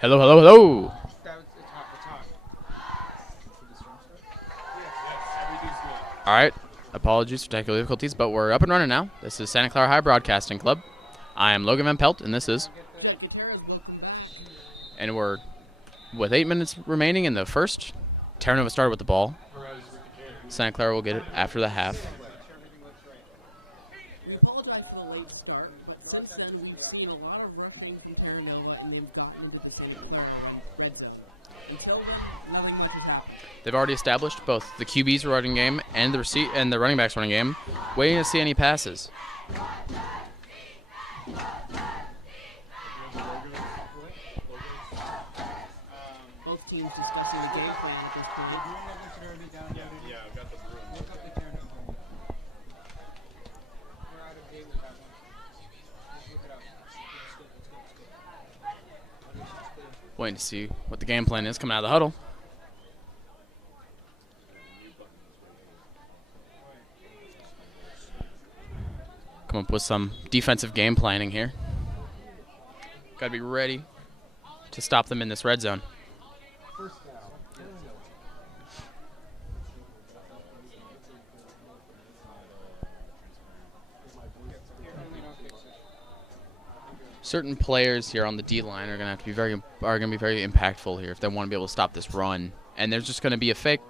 Hello, hello, hello. All right. Apologies for technical difficulties, but we're up and running now. This is Santa Clara High Broadcasting Club. I am Logan Van Pelt, and this is... And we're with 8 minutes remaining in the first. Terra Nova started with the ball. Santa Clara will get it after the half. We apologize for the late start, but since then we've seen a lot of rushing from Terra Nova, and they've gotten into the Santa Clara red zone. Until then, nothing much has happened. They've already established both the QB's running game and the running back's running game, waiting to see any passes. Both teams discussing the game plan at this point. Yeah, I've got the broom. Waiting to see what the game plan is coming out of the huddle. Come up with some defensive game planning here. Got to be ready to stop them in this red zone. Certain players here on the D line are going to be very impactful here if they want to be able to stop this run. And there's just going to be a fake.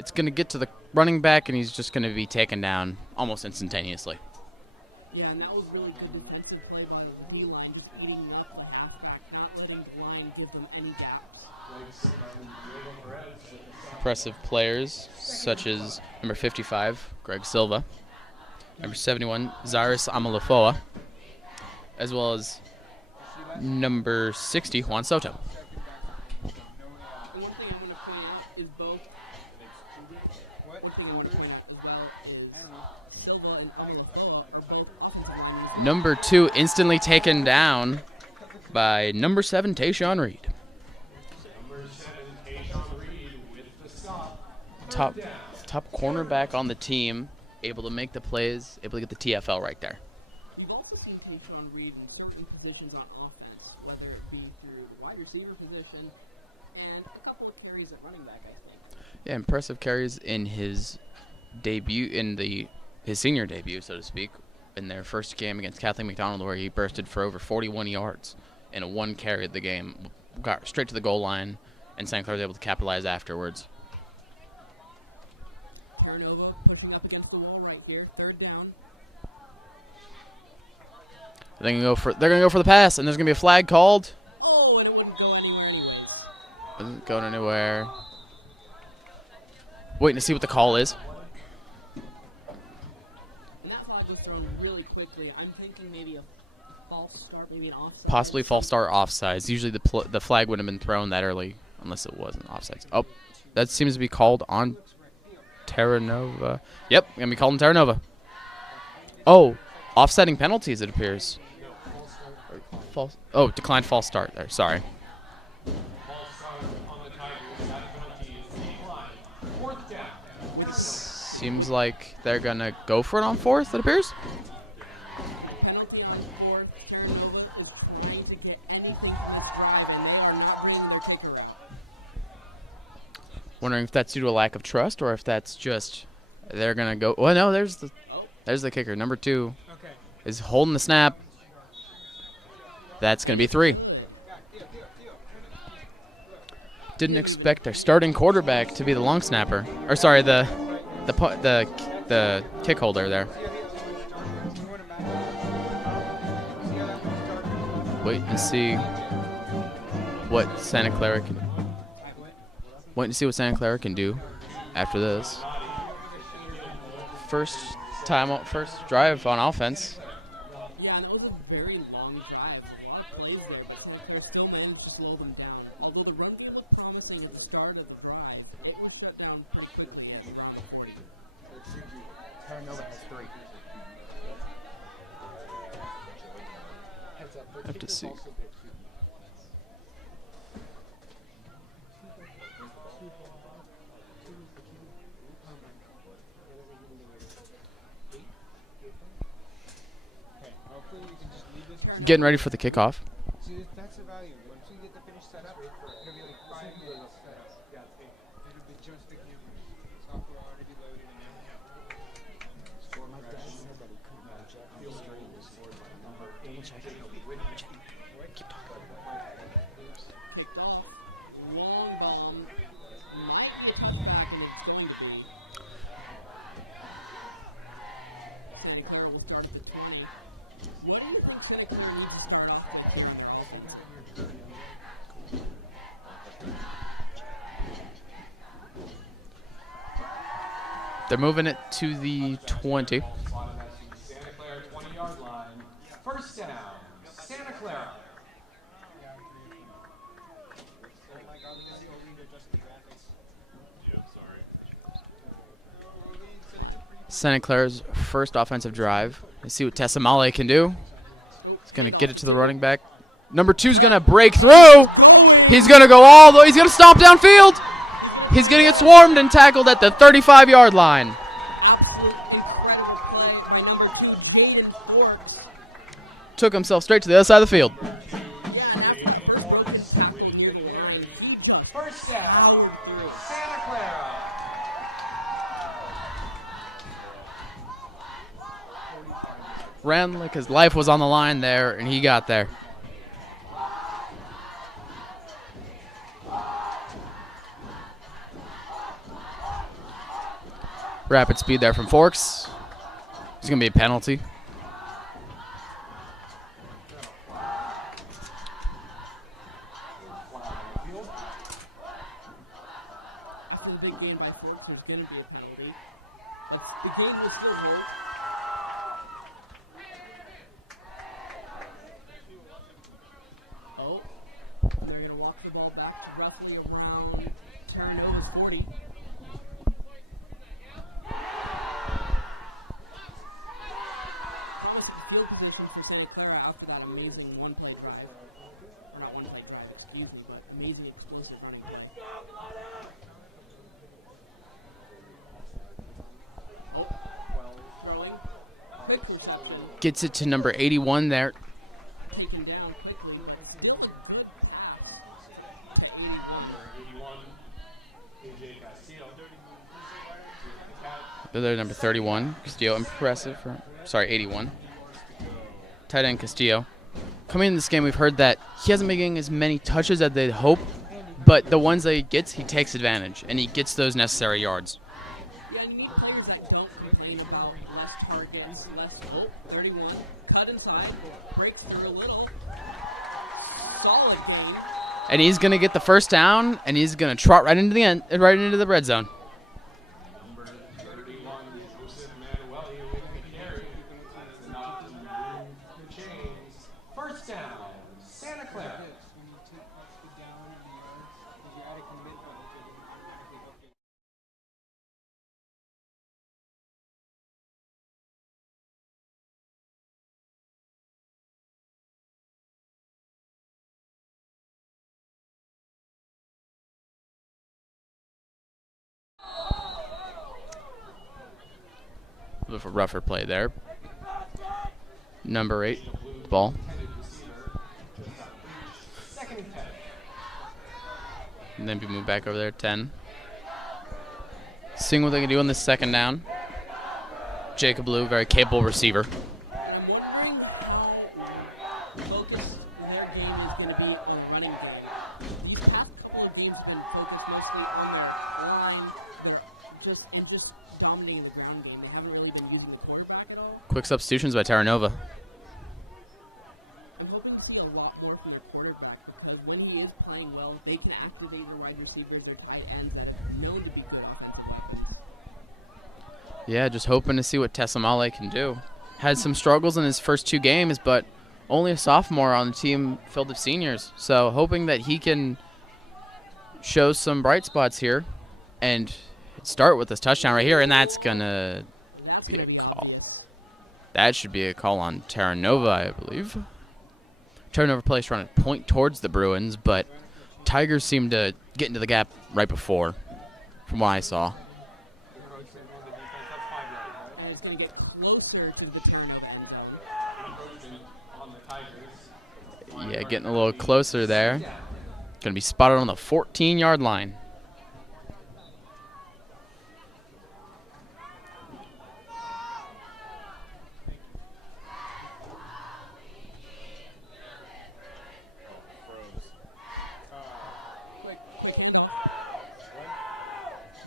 It's going to get to the running back, and he's just going to be taken down almost instantaneously. Yeah, and that was really good defensive play by the D line, just beating up the halfback, not letting the line give them any gaps. Impressive players such as number 55, Greg Silva, number 71, Zaris Amalafoa, as well as number 60, Juan Soto. And one thing I want to point out is both. One thing I want to point out as well is Silva and Amalafoa are both offensive linemen. Number 2 instantly taken down by number 7, Tayshawn Reed. Top cornerback on the team, able to make the plays, able to get the TFL right there. We've also seen Tayshawn Reed in certain positions on offense, whether it be through the wide receiver position and a couple of carries at running back, I think. Yeah, impressive carries in his debut, his senior debut, so to speak, in their first game against Kathleen McDonald, where he bursted for over 41 yards in a one carry of the game, got straight to the goal line, and St. Clair was able to capitalize afterwards. Terra Nova pushing up against the wall right here, third down. They're gonna go for the pass, and there's gonna be a flag called. Oh, and it wouldn't go anywhere anyways. Wasn't going anywhere. Waiting to see what the call is. And that flag was thrown really quickly. I'm thinking maybe a false start, maybe an offside. Possibly false start offsides. Usually the flag wouldn't have been thrown that early unless it wasn't offsides. Oh, that seems to be called on Terra Nova. Yep, gonna be called on Terra Nova. Oh, offsetting penalties, it appears. False. Oh, declined false start there. Sorry. Seems like they're gonna go for it on fourth, it appears. Penalty on fourth. Terra Nova is trying to get anything from this drive, and they are not bringing their kicker out. Wondering if that's due to a lack of trust or if that's just they're gonna go. Well, no, there's the kicker. Number 2 is holding the snap. That's gonna be 3. Didn't expect their starting quarterback to be the long snapper, or sorry, the kick holder there. Wait and see what Santa Clara can. Waiting to see what Santa Clara can do after this. First drive on offense. Yeah, and it was a very long drive. A lot of plays there, but Santa Clara still managed to slow them down. Although the run game looked promising at the start of the drive, it was shut down pretty quickly at the drive. Terra Nova has 3. I have to see. Getting ready for the kickoff. See, that's the value. Once you get the finish set up, it'll be like 5 minutes set up. It'll be just the camera. Software already be loaded and everything. My dad said that he couldn't project on the screen the score by number 8. Kicked off. Long bomb. Might hit back and it's going to be. Terry Clara will start at the 20. What do you think Terry Clara needs to start off? They're moving it to the 20. Santa Clara 20-yard line. First down, Santa Clara. Santa Clara's first offensive drive. Let's see what Tessamale can do. He's going to get it to the running back. Number 2's going to break through. He's going to go all the way. He's going to stomp downfield. He's going to get swarmed and tackled at the 35-yard line. Absolutely incredible play by number 2, Jaden Forbes. Took himself straight to the other side of the field. Yeah, and after the first focus tackle near the line, he just First down, powered through. Santa Clara. Ran like his life was on the line there, and he got there. Rapid speed there from Forks. It's going to be a penalty. After the big game by Forbes, there's going to be a penalty. The game was still rolled. Oh, they're going to walk the ball back to roughly around Terra Nova's 40. Promising field position for Santa Clara after that amazing one-play drive. Or not one-play drive, excuse me, but amazing explosive running play. Oh, well, throwing. Quick reception. Gets it to number 81 there. Taken down quickly. Still a good pass. To 81. 81, AJ Castillo. They're number 31. Castillo, impressive. Sorry, 81. Tight end Castillo. Coming in this game, we've heard that he hasn't been getting as many touches as they'd hope, but the ones that he gets, he takes advantage, and he gets those necessary yards. Yeah, you need players that don't complain about less targets, less hope. 31, cut inside, breaks through a little. Solid game. And he's going to get the first down, and he's going to trot right into the end, right into the red zone. Number 31, Joseph Manuel, he with the carry. It's enough to move the chains. First down, Santa Clara. When you take the down and the yards, if you add a commit button, it will automatically update. A little rougher play there. Number 8, ball. Second and 10. And then we move back over there, 10. Seeing what they can do on this second down. Jacob Blue, very capable receiver. I'm wondering how focused their game is going to be on running game. These past couple of games have been focused mostly on their line, just dominating the ground game. They haven't really been using the quarterback at all. Quick substitutions by Terra Nova. I'm hoping to see a lot more from the quarterback because when he is playing well, they can activate the wide receivers or tight ends that are known to be good offensive. Yeah, just hoping to see what Tessamale can do. Had some struggles in his first 2 games, but only a sophomore on the team filled with seniors. So hoping that he can show some bright spots here and start with this touchdown right here, and that's going to That's be a gonna be call. obvious. That should be a call on Terra Nova, I believe. Terra Nova plays trying to point towards the Bruins, but Tigers seem to get into the gap right before, from what I saw. And it's going to get closer to the turnover. Encroachment on the Tigers. Yeah, getting a little closer there. Going to be spotted on the 14-yard line. Quick handoff.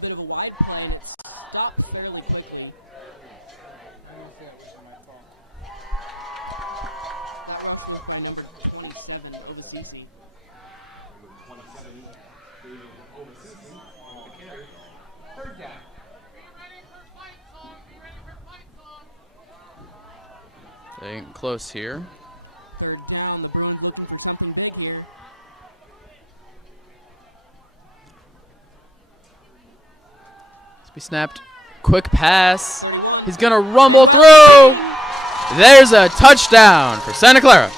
Bit of a wide play, and it stopped fairly quickly. That runs for play number 27, Obasisi. 27, David Obasisi on the carry. Third down. They're getting close here. Third down, the Bruins looking for something big here. Let's be snapped. Quick pass. He's going to rumble through. There's a touchdown for Santa Clara.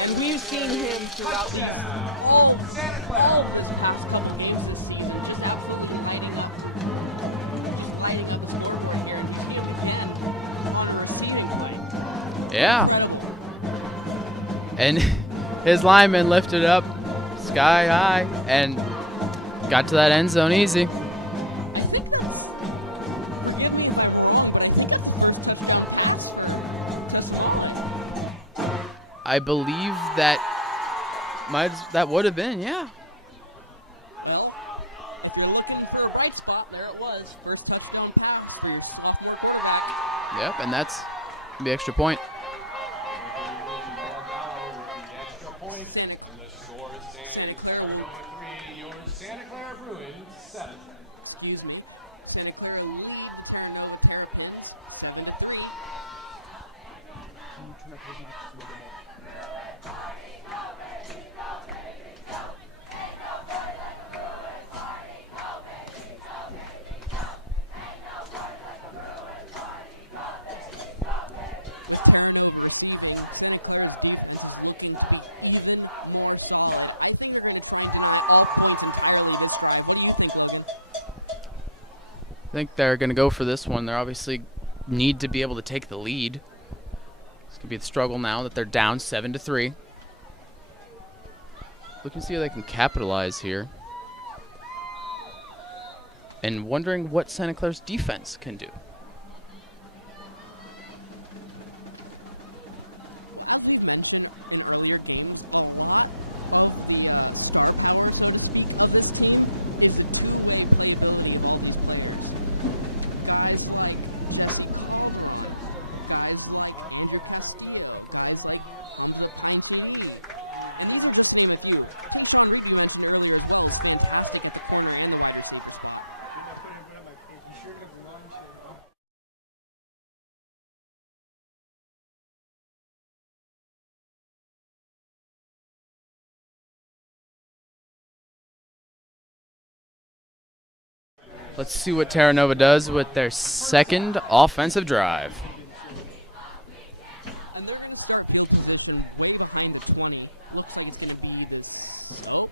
And we've seen him throughout all of his past couple games this season, just absolutely lighting up the scoreboard here, and he again on a receiving play. Yeah. And his lineman lifted up sky high and got to that end zone easy. I think that's, forgive me if I'm wrong, but I think that's the first touchdown pass for Tuscaloosa. I believe that would have been, yeah. Well, if you're looking for a bright spot, there it was. First touchdown pass for your sophomore quarterback. Yep, and that's the extra point. Extra points. And the score stands Terra Nova 3, your Santa Clara Bruins 7. Excuse me. Santa Clara lead the Terra Nova Terrapins 7-3. I think they're going to go for this one. They obviously need to be able to take the lead. It's going to be the struggle now that they're down 7-3. Looking to see how they can capitalize here. And wondering what Santa Clara's defense can do. Let's see what Terra Nova does with their second offensive drive. And they're in the position way behind 20. Looks like it's going to be slow.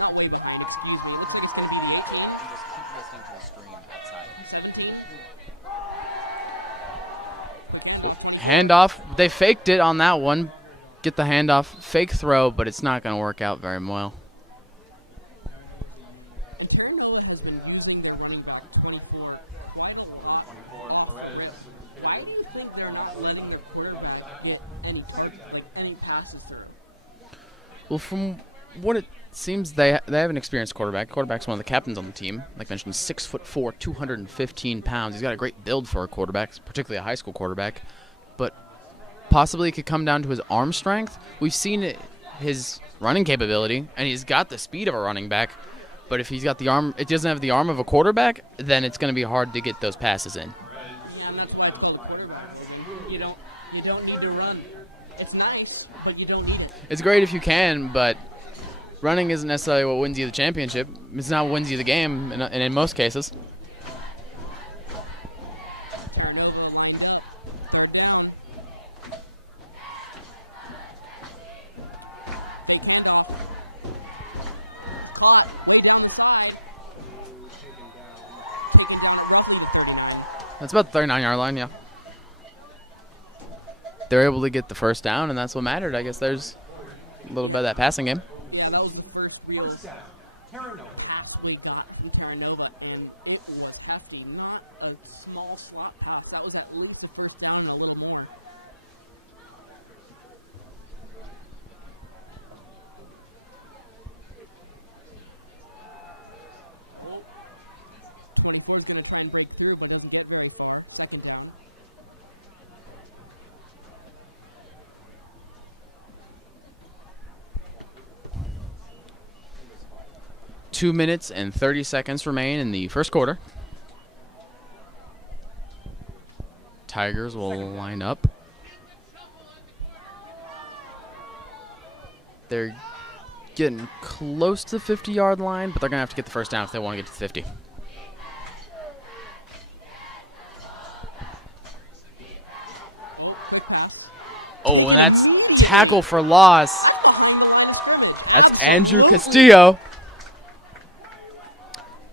Not way behind, excuse me. Looks like it's going to be the 18. You just keep listening to the stream outside. 17. Handoff. They faked it on that one. Get the handoff. Fake throw, but it's not going to work out very well. And Terra Nova has been using their running back 24 quite a lot. Why do you think they're not letting their quarterback get any targets, like any passes through? Well, from what it seems, they have an experienced quarterback. Quarterback's one of the captains on the team. Like mentioned, 6'4", 215 pounds. He's got a great build for a quarterback, particularly a high school quarterback. But possibly it could come down to his arm strength. We've seen his running capability, and he's got the speed of a running back. But if he's got the arm, it doesn't have the arm of a quarterback, then it's going to be hard to get those passes in. Yeah, and that's why I play quarterback. You don't need to run. It's nice, but you don't need it. It's great if you can, but running isn't necessarily what wins you the championship. It's not what wins you the game, and in most cases. That's about the 39-yard line, yeah. they're able to get the first down, and that's what mattered. I guess there's a little bit of that passing game. Yeah, that was the first real First down. Terra Nova. pass we got from Terra Nova, and it was hefty. Not a small slot pass. That was at least the first down and a little more. Twenty-four is going to try and break through, but doesn't get very far. Second down. Two minutes and 30 seconds remain in the first quarter. Tigers will line up. They're getting close to the 50-yard line, but they're going to have to get the first down if they want to get to the 50. Oh, and that's tackle for loss. That's Andrew Castillo.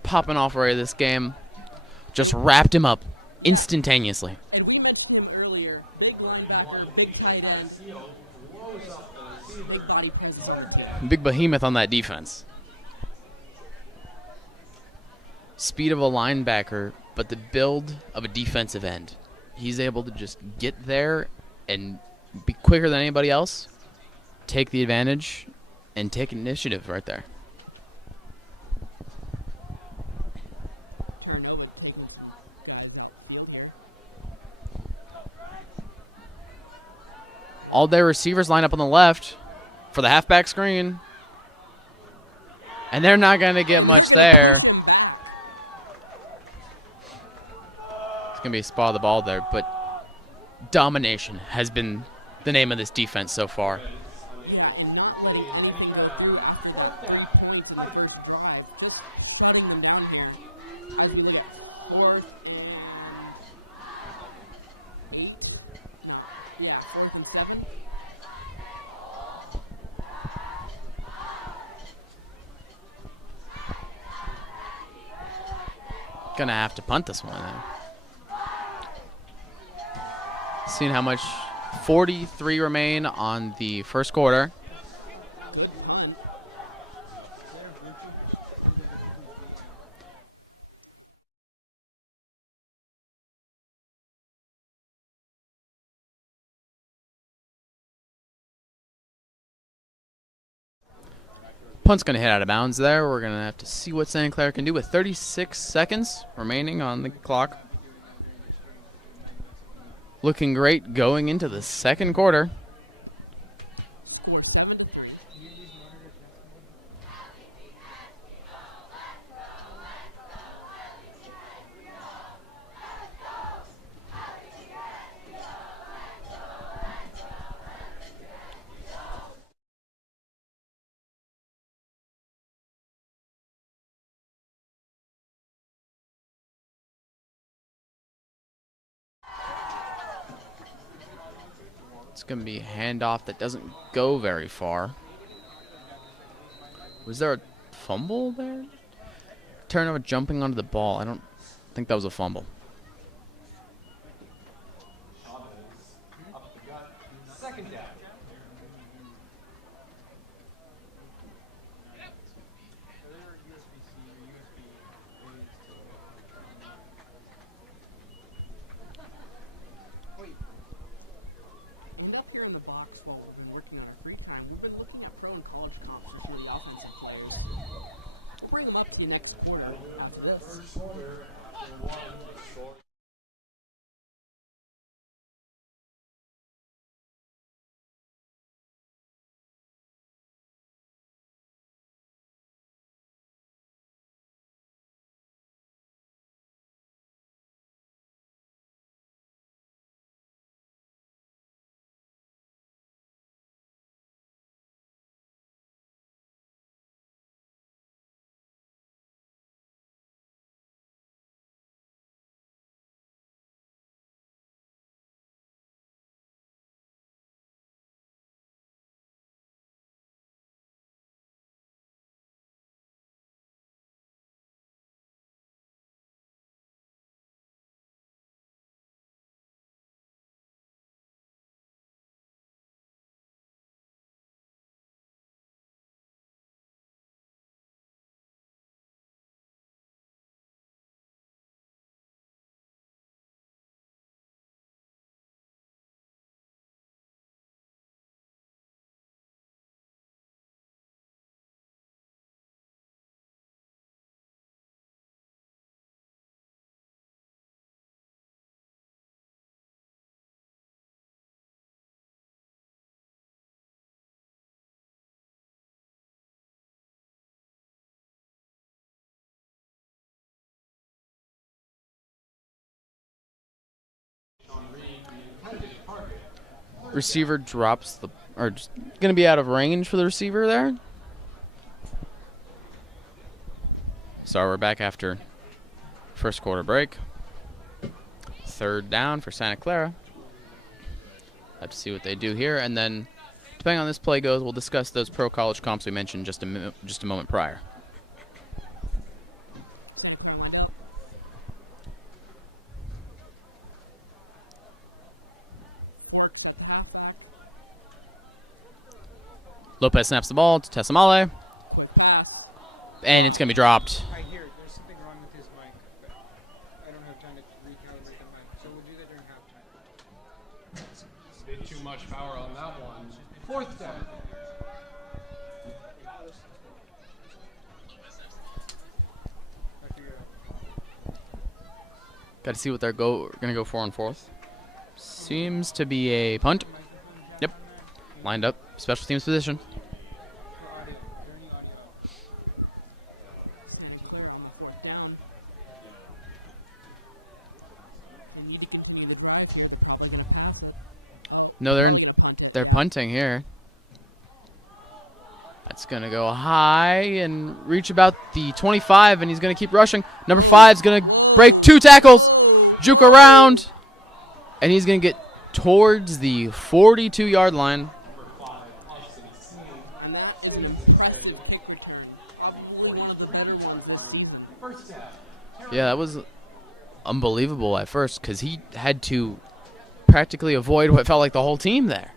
Popping off right of this game. Just wrapped him up instantaneously. And we mentioned him earlier. Big linebacker, big tight end, big body presence. Big behemoth on that defense. Speed of a linebacker, but the build of a defensive end. He's able to just get there and be quicker than anybody else, take the advantage, and take initiative right there. All their receivers line up on the left for the halfback screen. And they're not going to get much there. It's going to be a spot of the ball there, but domination has been the name of this defense so far. Gonna have to punt this one then. Seeing how much 43 remain on the first quarter. Punt's going to hit out of bounds there. We're going to have to see what Santa Clara can do with 36 seconds remaining on the clock. Looking great going into the second quarter. It's going to be a handoff that doesn't go very far. Was there a fumble there? Terra Nova jumping onto the ball. I don't think that was a fumble. Second down. Here in the box while we've been working on our free time, we've been looking at pro and college comps to see the offensive players. We'll bring them up to the next quarter after this. Receiver drops the, or just going to be out of range for the receiver there. So we're back after first quarter break. Third down for Santa Clara. Have to see what they do here, and then depending on this play goes, we'll discuss those pro college comps we mentioned just a moment prior. Lopez snaps the ball to Tessamale, and it's going to be dropped. I hear there's something wrong with his mic, but I don't have time to recalibrate the mic, so we'll do that during halftime. Bit too much power on that one. Fourth down. I figure Got to see what they're going to go for on fourth. Seems to be a punt. Yep. Lined up. Special teams position. for audio, during the audio. Santa Clara on the fourth down. They need to continue the drive, so they're probably going to pass it. No, they're punting here. That's going to go high and reach about the 25, and he's going to keep rushing. Number 5 is going to break 2 tackles, juke around, and he's going to get towards the 42-yard line. And that is an impressive kick return. One of the better ones this season. First down. Yeah, that was unbelievable at first because he had to practically avoid what felt like the whole team there.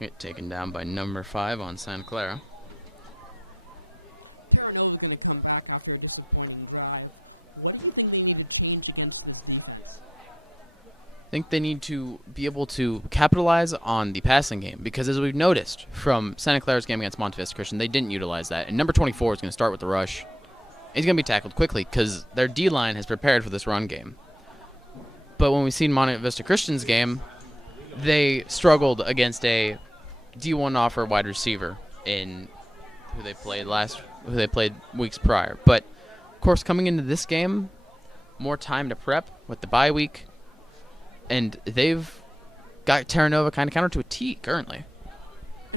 Get taken down by number 5 on Santa Clara. Terra Nova is going to come back after a disappointing drive. What do you think they need to change against this defense? I think they need to be able to capitalize on the passing game because, as we've noticed from Santa Clara's game against Monte Vista Christian, they didn't utilize that. And number 24 is going to start with the rush. He's going to be tackled quickly because their D-line has prepared for this run game. But when we've seen Monte Vista Christian's game, they struggled against a D1 offer wide receiver in who they played weeks prior. But of course, coming into this game, more time to prep with the bye week, and they've got Terra Nova kind of countered to a T currently.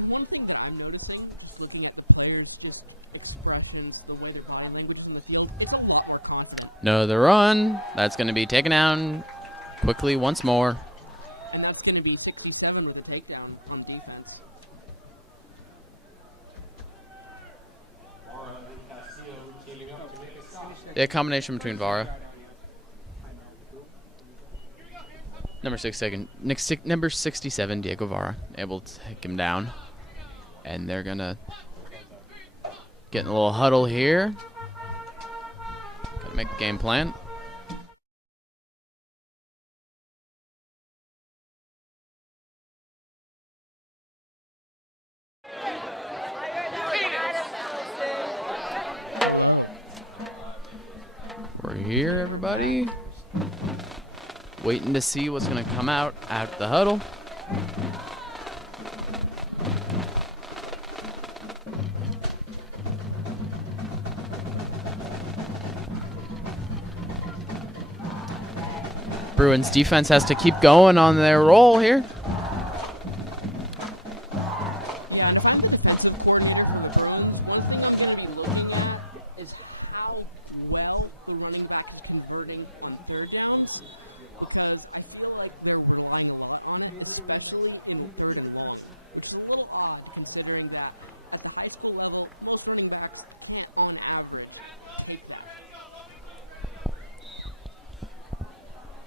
One thing that I'm noticing, just looking at the players, just expressions, the way they body language in the field, it's a lot more confident. No, the run. That's going to be taken down quickly once more. And that's going to be 67 with a takedown on defense. Laura and Castillo teaming up to make a stop. Yeah, combination between Vara. Number 67, Diego Vara, able to take him down. And they're going to get in a little huddle here. Got to make a game plan. We're here, everybody. Waiting to see what's going to come out at the huddle. Bruins defense has to keep going on their roll here. Yeah, and if I'm the defensive coordinator in the Bruins, one thing I'm going to be looking at is how well the running back is converting on third downs. Because I feel like they're relying a lot on him, especially in the third and fourth. It's a little odd considering that at the high school level, most running backs can't on average take that.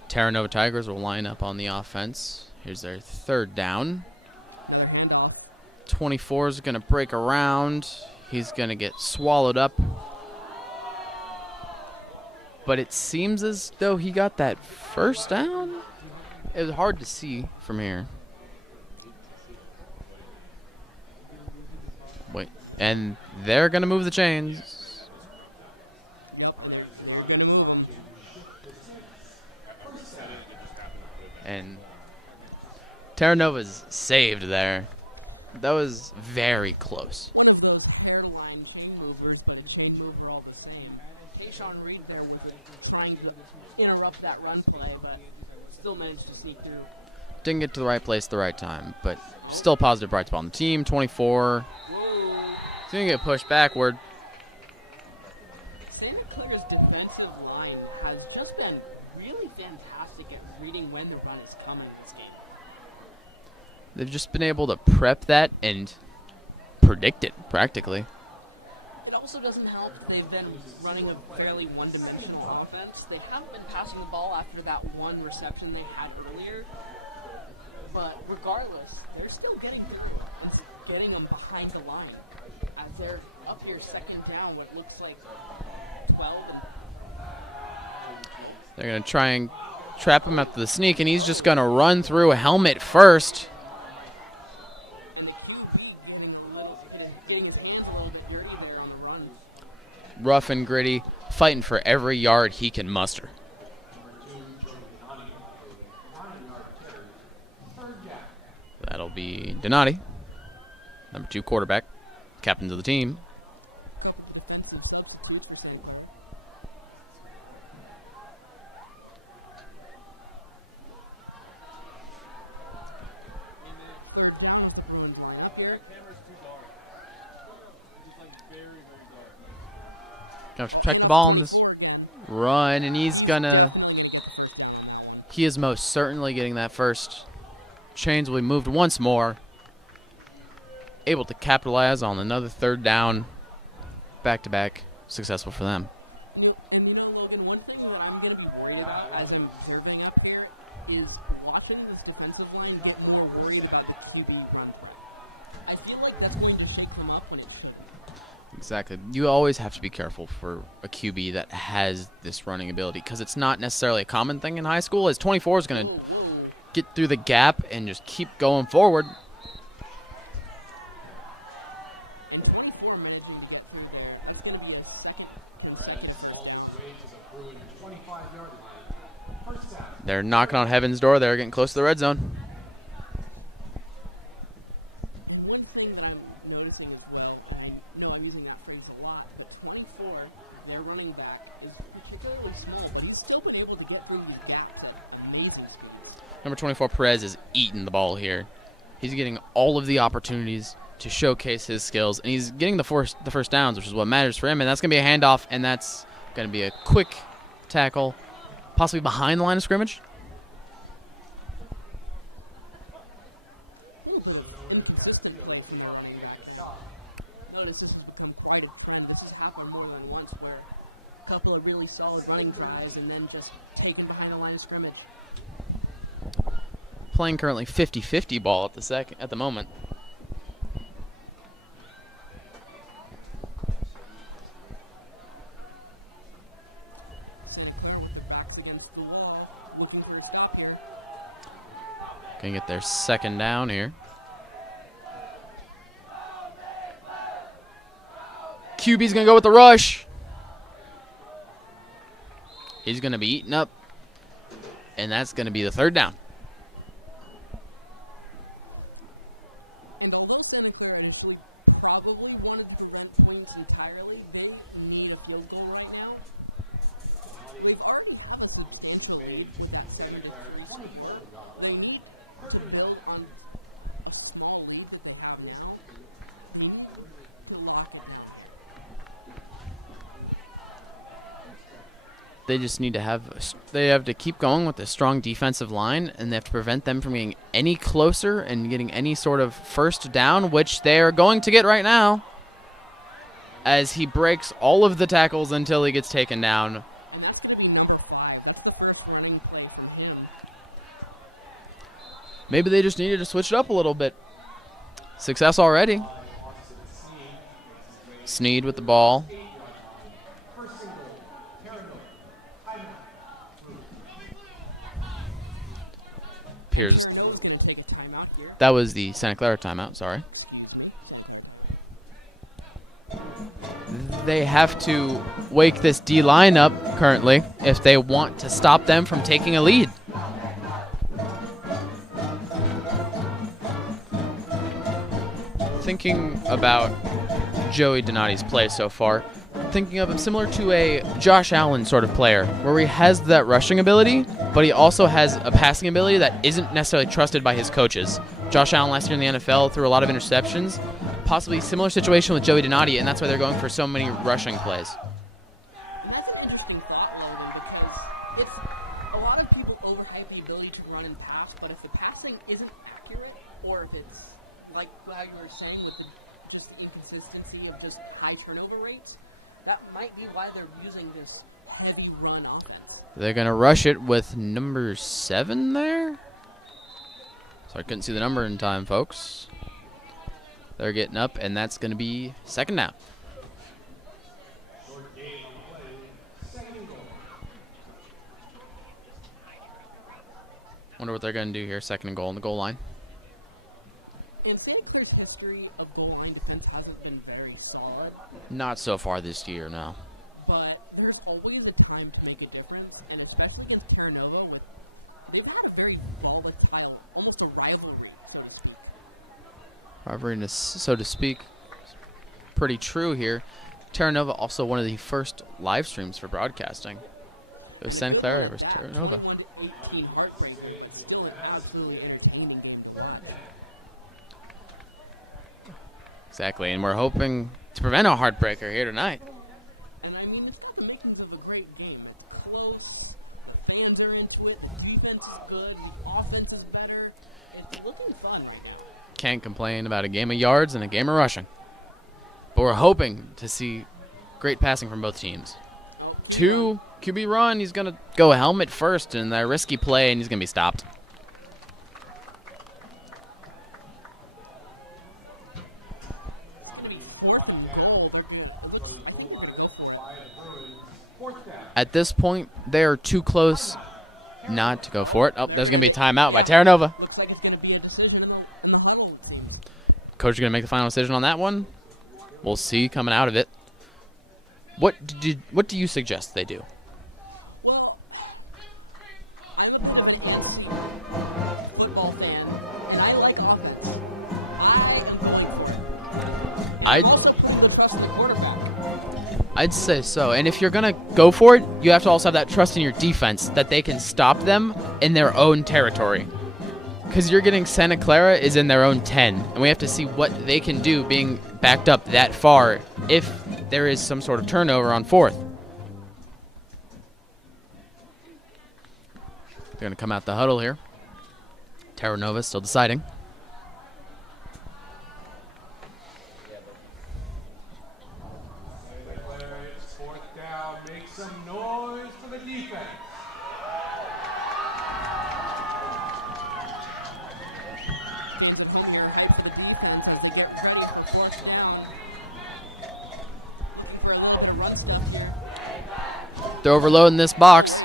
Terra Nova Tigers will line up on the offense. Here's their third down. 24 is going to break around. He's going to get swallowed up. But it seems as though he got that first down. It was hard to see from here. Wait, and they're going to move the chains. And Terra Nova's saved there. That was very close. One of those hairline chain movers, but a chain mover all the same. They Sean Reed there with it, trying to interrupt that run play, but still managed to sneak through. Didn't get to the right place at the right time, but still positive bright spot on the team. 24. He's going to get pushed backward. Santa Clara's defensive line has just been really fantastic at reading when the run is coming in this game. They've just been able to prep that and predict it, practically. It also doesn't help they've been running a fairly one-dimensional offense. They haven't been passing the ball after that one reception they had earlier. But regardless, they're still getting them behind the line. As they're up here second down, what looks like 12. They're going to try and trap him after the sneak, and he's just going to run through a helmet first. And the QB getting his hands a little bit dirty there on the run. Rough and gritty, fighting for every yard he can muster. That'll be Donati, number 2 quarterback, captain of the team. Gonna protect the ball on this run, and he's gonna. He is most certainly getting that first. Chains will be moved once more. Able to capitalize on another third down. Back-to-back. Successful for them. And you know, Logan, one thing that I'm going to be worried about as I'm observing up here is watching this defensive line get more worried about the QB run play. I feel like that's going to shake them up when it shouldn't. Exactly. You always have to be careful for a QB that has this running ability because it's not necessarily a common thing in high school. As 24 is going to get through the gap and just keep going forward. They're knocking on heaven's door. They're getting close to the red zone. One thing that I'm noticing is that I'm using that phrase a lot, but 24, their running back, is particularly small, but he's still been able to get through the gap to amazing speed. Number 24, Perez, is eating the ball here. He's getting all of the opportunities to showcase his skills, and he's getting the first downs, which is what matters for him, and that's going to be a handoff, and that's going to be a quick tackle, possibly behind the line of scrimmage. Notice this has become quite a trend. This has happened more than once where a couple of really solid running tries and then just taken behind the line of scrimmage. Playing currently 50-50 ball at the moment. Gonna get their second down here. QB's gonna go with the rush. He's gonna be eaten up, and that's gonna be the third down. And although Santa Clara is probably one of the bench wins entirely, they need a field goal right now. They've already probably they need to build on They just need to have to keep going with a strong defensive line, and they have to prevent them from getting any closer and getting any sort of first down, which they are going to get right now, as he breaks all of the tackles until he gets taken down. and that's going to be number 5. That's the first running play for him. Maybe they just needed to switch it up a little bit. Success already. Sneed with the ball. Appears that was the Santa Clara timeout, sorry. They have to wake this D-line up currently if they want to stop them from taking a lead. Thinking about Joey Donati's play so far, thinking of him similar to a Josh Allen sort of player, where he has that rushing ability, but he also has a passing ability that isn't necessarily trusted by his coaches. Josh Allen last year in the NFL threw a lot of interceptions, possibly a similar situation with Joey Donati, and that's why they're going for so many rushing plays. That's an interesting thought, Logan, because it's a lot of people overhype the ability to run and pass, but if the passing isn't accurate, or if it's like how you were saying with just the inconsistency of just high turnover rates, that might be why they're using this heavy run offense. They're going to rush it with number 7 there. So I couldn't see the number in time, folks. They're getting up, and that's going to be second down. Short game on play. 2nd and goal. Wonder what they're going to do here. Second and goal on the goal line. In Santa Clara's history of goal line defense hasn't been very solid, Not so far this year, no. but there's always a time to make a difference, and especially against Terra Nova, where they've had a very volatile, almost a rivalry, so to speak. Rivalry, so to speak, pretty true here. Terra Nova also one of the first live streams for broadcasting. It was Santa Clara versus Terra Nova. 18 heartbreaker, but still an absolutely entertaining game. Exactly, and we're hoping to prevent a heartbreaker here tonight. And I mean, it's got the makings of a great game. It's close, fans are into it, the defense is good, the offense is better. It's looking fun right now. Can't complain about a game of yards and a game of rushing. But we're hoping to see great passing from both teams. 2 QB run, he's going to go helmet first in that risky play, and he's going to be stopped. It's going to be 4th and goal. I think they're going to go for it. 4th down. At this point, they are too close not to go for it. Oh, there's going to be a timeout by Terra Nova. Looks like it's going to be a decision in the huddle. Coach is going to make the final decision on that one. We'll see coming out of it. What do you suggest they do? Well, I'm a bit of an anti-football fan, and I like offense. I am going for it. I'd Also, put the trust in the quarterback. I'd say so. And if you're going to go for it, you have to also have that trust in your defense that they can stop them in their own territory. Because you're getting Santa Clara is in their own 10, and we have to see what they can do being backed up that far if there is some sort of turnover on 4th. They're going to come out the huddle here. Terra Nova still deciding. It's 4th down. Make some noise for the defense. They're overloading this box.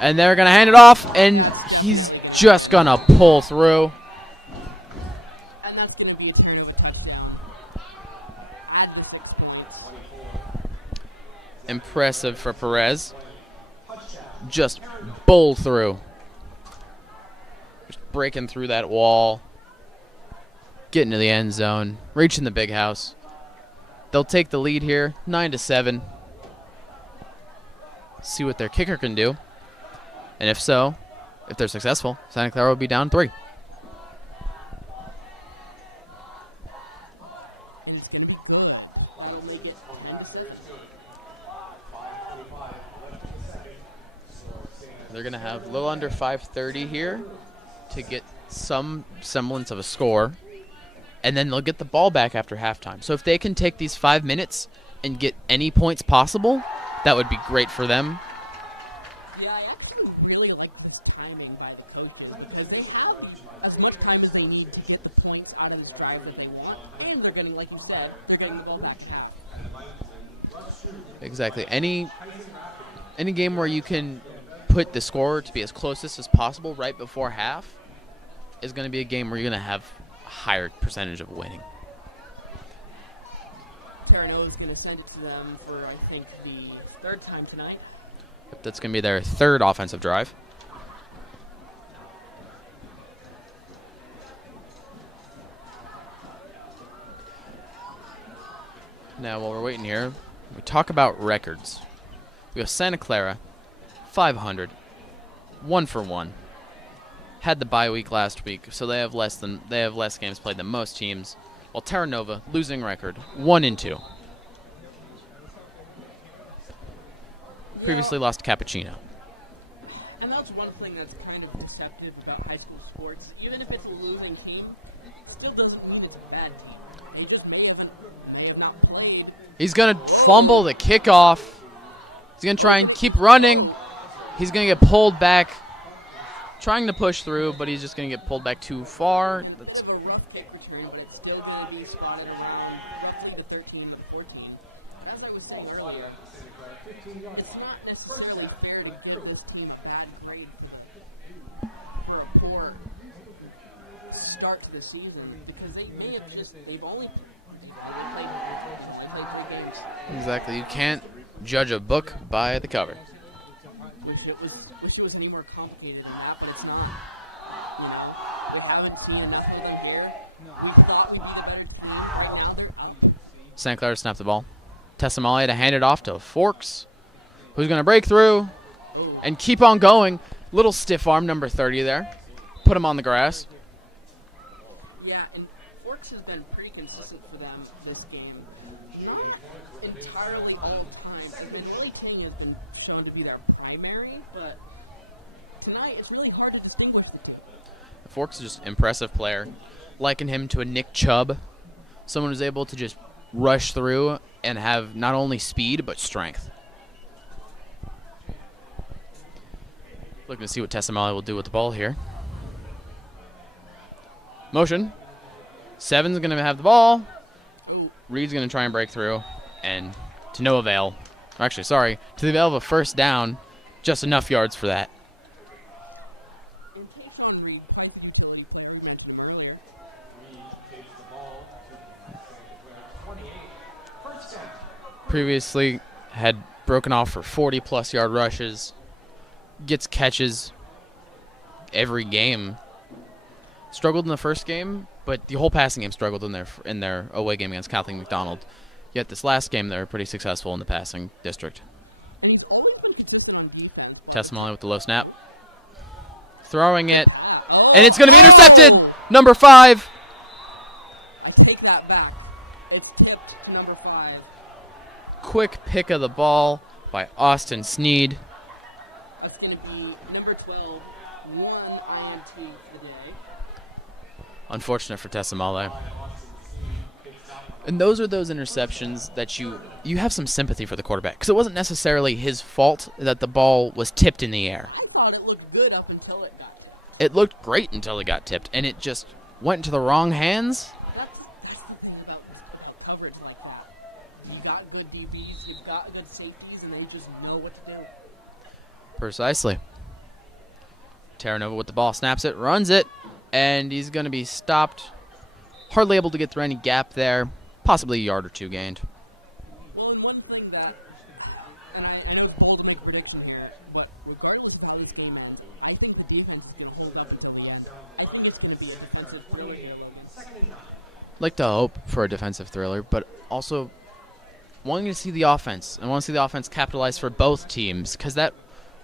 And they're going to hand it off, and he's just going to pull through. And that's going to be a turn of a touchdown. Add the 6 points. Impressive for Perez. Just bull through. Just breaking through that wall. Getting to the end zone. Reaching the big house. They'll take the lead here, 9-7. See what their kicker can do. And if so, if they're successful, Santa Clara will be down 3. They're going to have a little under 5:30 here to get some semblance of a score. And then they'll get the ball back after halftime. So if they can take these 5 minutes and get any points possible, that would be great for them. Yeah, I actually really like this timing by the coaches because they have as much time as they need to get the points out of this drive that they want, and they're getting, like you said, they're getting the ball back. Exactly. Any game where you can put the score to be as closest as possible right before half is going to be a game where you're going to have a higher percentage of winning. Terra Nova is going to send it to them for, I think, the 3rd time tonight. That's going to be their 3rd offensive drive. Now, while we're waiting here, We talk about records. We have Santa Clara, 500, 1-for-1. Had the bye week last week, so they have less games played than most teams. While Terra Nova, losing record, 1-2. Previously lost to Cappuccino. And that's one thing that's kind of deceptive about high school sports. Even if it's a losing team, it still doesn't mean it's a bad team. They just may have not played. He's going to fumble the kickoff. He's going to try and keep running. He's going to get pulled back. Trying to push through, but he's just going to get pulled back too far. That's Kick return, but it's still going to be spotted around 13 or 14. As I was saying earlier, it's not necessarily fair to give this team a bad grade for a poor start to the season because they may have they've only played 3 games. exactly. You can't judge a book by the cover. Wish it was any more complicated than that, but it's not. You know, we haven't seen enough of them here. We thought we'd be the better team. Right now, they're St. Clara snapped the ball. Tessamali to hand it off to Forks, who's going to break through and keep on going. Little stiff arm, number 30 there. Put him on the grass. Yeah, and Forks has been pretty consistent for them this game. Not entirely all the time. And Willie King has been shown to be their primary, but tonight it's really hard to distinguish the two. Forks is just an impressive player. Liken him to a Nick Chubb. Someone who's able to just rush through and have not only speed, but strength. Looking to see what Tessamali will do with the ball here. Motion. Seven's going to have the ball. Reed's going to try and break through. And to no avail. Actually, sorry. To the avail of a first down. Just enough yards for that. In case on Reed, something like the early. Reed takes the ball to 28. First down. Previously had broken off for 40-plus yard rushes. Gets catches every game. Struggled in the first game, but the whole passing game struggled in their away game against Kathleen McDonald. Yet this last game, they were pretty successful in the passing district. Testimony with the low snap. Throwing it, and it's going to be intercepted! Number 5. I take that back. It's kicked to number 5. Quick pick of the ball by Austin Sneed. That's going to be number 12, 1 INT for the day. Unfortunate for Tessamale. And those are those interceptions that you have some sympathy for the quarterback, because it wasn't necessarily his fault that the ball was tipped in the air. I thought it looked good up until it got tipped. It looked great until it got tipped, and it just went into the wrong hands. That's the thing about coverage like that. You got good DBs, you've got good safeties, and they just know what to do. Precisely. Terra Nova with the ball, snaps it, runs it, and he's going to be stopped. Hardly able to get through any gap there. Possibly a yard or 2 gained. Well, and one thing that, and I know it's bold to make prediction here, but regardless of how this game ends, I think the defense is going to hold up until the end. I think it's going to be a defensive thriller here, Logan. Like to hope for a defensive thriller, but also wanting to see the offense. I want to see the offense capitalize for both teams, because that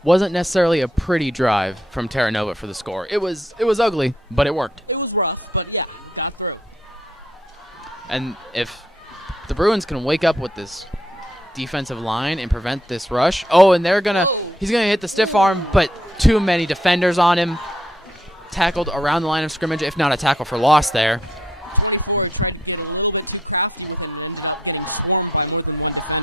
wasn't necessarily a pretty drive from Terra Nova for the score. It was ugly, but it worked. It was rough, but yeah, got through. And if the Bruins can wake up with this defensive line and prevent this rush, and he's gonna hit the stiff arm, but too many defenders on him. Tackled around the line of scrimmage, if not a tackle for loss there. Tried to get a little bit too crafty with him and ended up getting swarmed by losing one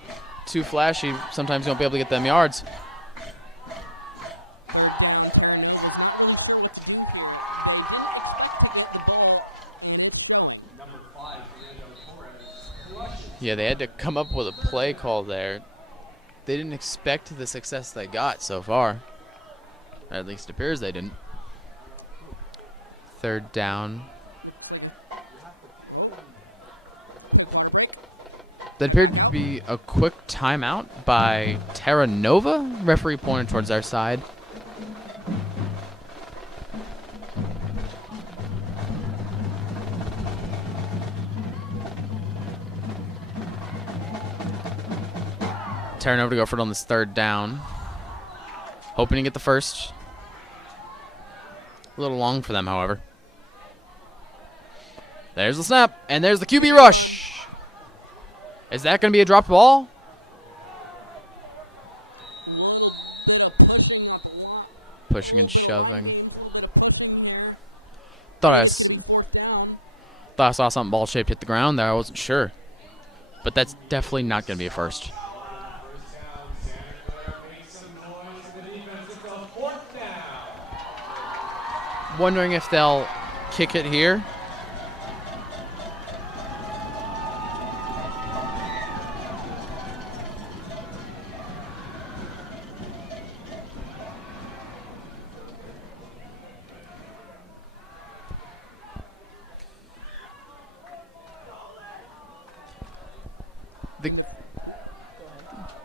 defender. Too flashy, sometimes you don't be able to get them yards. Yeah, they had to come up with a play call there. They didn't expect the success they got so far. At least it appears they didn't. 3rd down. That appeared to be a quick timeout by Terra Nova. Referee pointed towards our side. Terra Nova to go for it on this third down. Hoping to get the first. A little long for them, however. There's the snap, and there's the QB rush. Is that going to be a dropped ball? Pushing and shoving. Thought I saw something ball-shaped hit the ground there. I wasn't sure. But that's definitely not going to be a first. Wondering if they'll kick it here.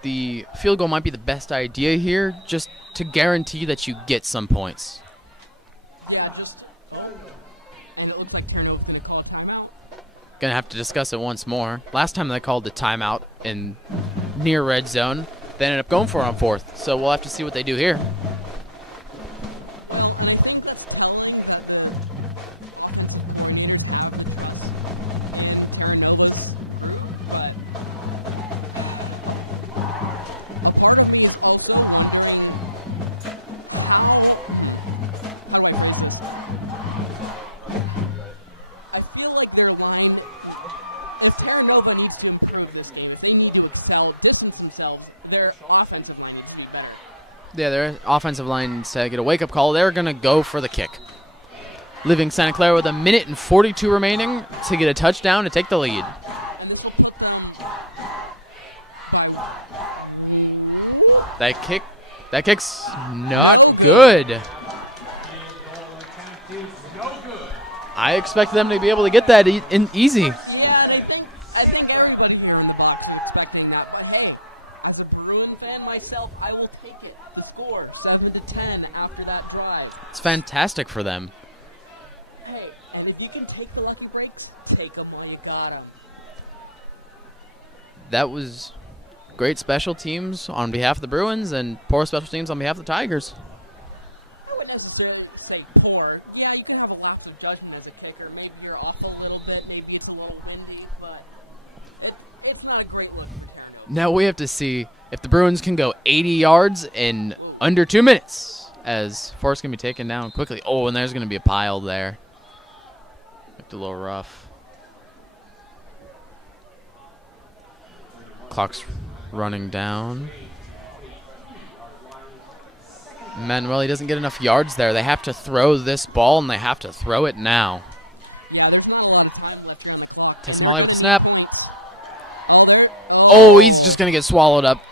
The field goal might be the best idea here, just to guarantee that you get some points. Yeah, just. And it looks like Terra Nova's going to call a timeout. Gonna have to discuss it once more. Last time they called the timeout in near red zone, they ended up going for it on fourth. So we'll have to see what they do here. Terra Nova needs to improve this game. They need to excel, distance themselves. Their offensive line needs to be better. Yeah, their offensive line needs to get a wake-up call. They're going to go for the kick. Leaving Santa Clara with 1:42 remaining to get a touchdown to take the lead. That kick's not good. I expect them to be able to get that easy. Yeah, and I think everybody here in the box is expecting that. But hey, as a Bruin fan myself, I will take it. The score, 7-10 after that drive. It's fantastic for them. Hey, and if you can take the lucky breaks, take them while you got them. That was great special teams on behalf of the Bruins and poor special teams on behalf of the Tigers. I wouldn't necessarily say poor. Yeah, you can have a lapse of judgment as a kicker. Maybe you're off a little bit. Maybe it's a little windy, but it's not a great look for Terra Nova. Now we have to see if the Bruins can go 80 yards in under 2 minutes, as Forrest can be taken down quickly. Oh, and there's going to be a pile there. Looked a little rough. Clock's running down. Manuel, he doesn't get enough yards there. They have to throw this ball, and they have to throw it now. Yeah, there's not a lot of time left here on the clock. Tessamali with the snap. Oh, he's just going to get swallowed up.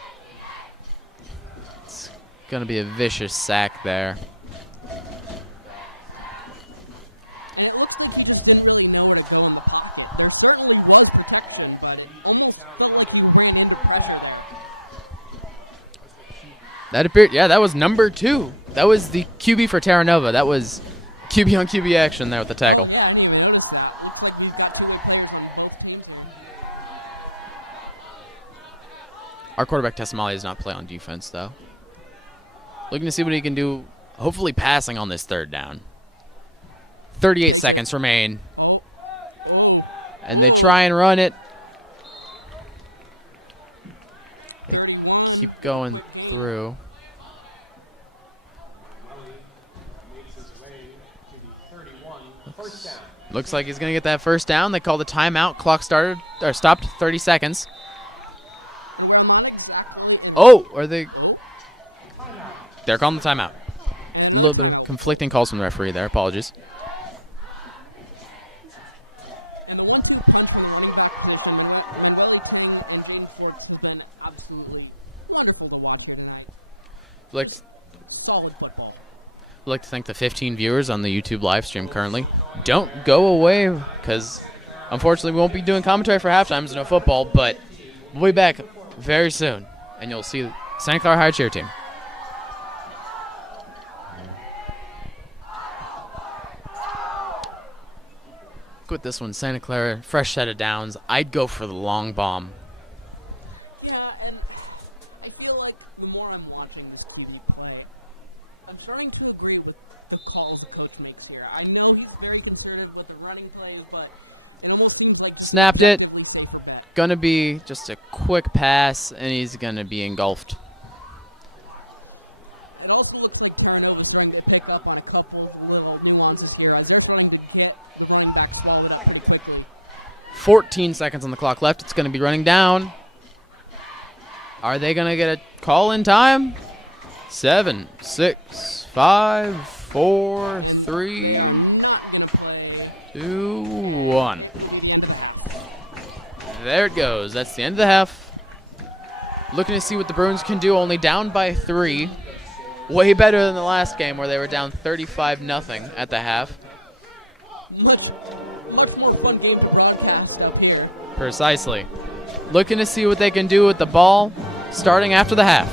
It's going to be a vicious sack there. And it looks like kickers didn't really know where to go in the pocket. They're certainly more protected, but it almost felt like he ran into pressure. That appeared, yeah, that was number 2. That was the QB for Terra Nova. That was QB on QB action there with the tackle. Yeah, anyway, it looks like we've got 3 players on both teams on here. Our quarterback Tessamali does not play on defense, though. Looking to see what he can do, hopefully passing on this third down. 38 seconds remain. And they try and run it. They keep going through. Looks like he's going to get that first down. They call the timeout. Clock stopped 30 seconds. Oh, are they? They're calling the timeout. A little bit of conflicting calls from the referee there. Apologies. And the ones who touched the running back and James Schwartz have been absolutely wonderful to watch here tonight. Solid football. I'd like to thank the 15 viewers on the YouTube live stream currently. Don't go away, because unfortunately we won't be doing commentary for halftime. There's no football, but we'll be back very soon, and you'll see Santa Clara High cheer team. With this one, Santa Clara, fresh set of downs. I'd go for the long bomb. Yeah, and starting to agree with the calls the coach makes here. I know he's very conservative with the running plays, but it almost seems like Snapped it. he's safe with that. Gonna be just a quick pass, and he's gonna be engulfed. It also looks like Clara is trying to pick up on a couple of little nuances here as they're trying to get the running back stalled up pretty quickly. 14 seconds on the clock left. It's gonna be running down. Are they gonna get a call in time? 7, 6, 5, 4, 3, Not gonna play. 2, 1. There it goes. That's the end of the half. Looking to see what the Bruins can do. Only down by 3. Way better than the last game where they were down 35-0 at the half. Much more fun game to broadcast up here. Precisely. Looking to see what they can do with the ball starting after the half.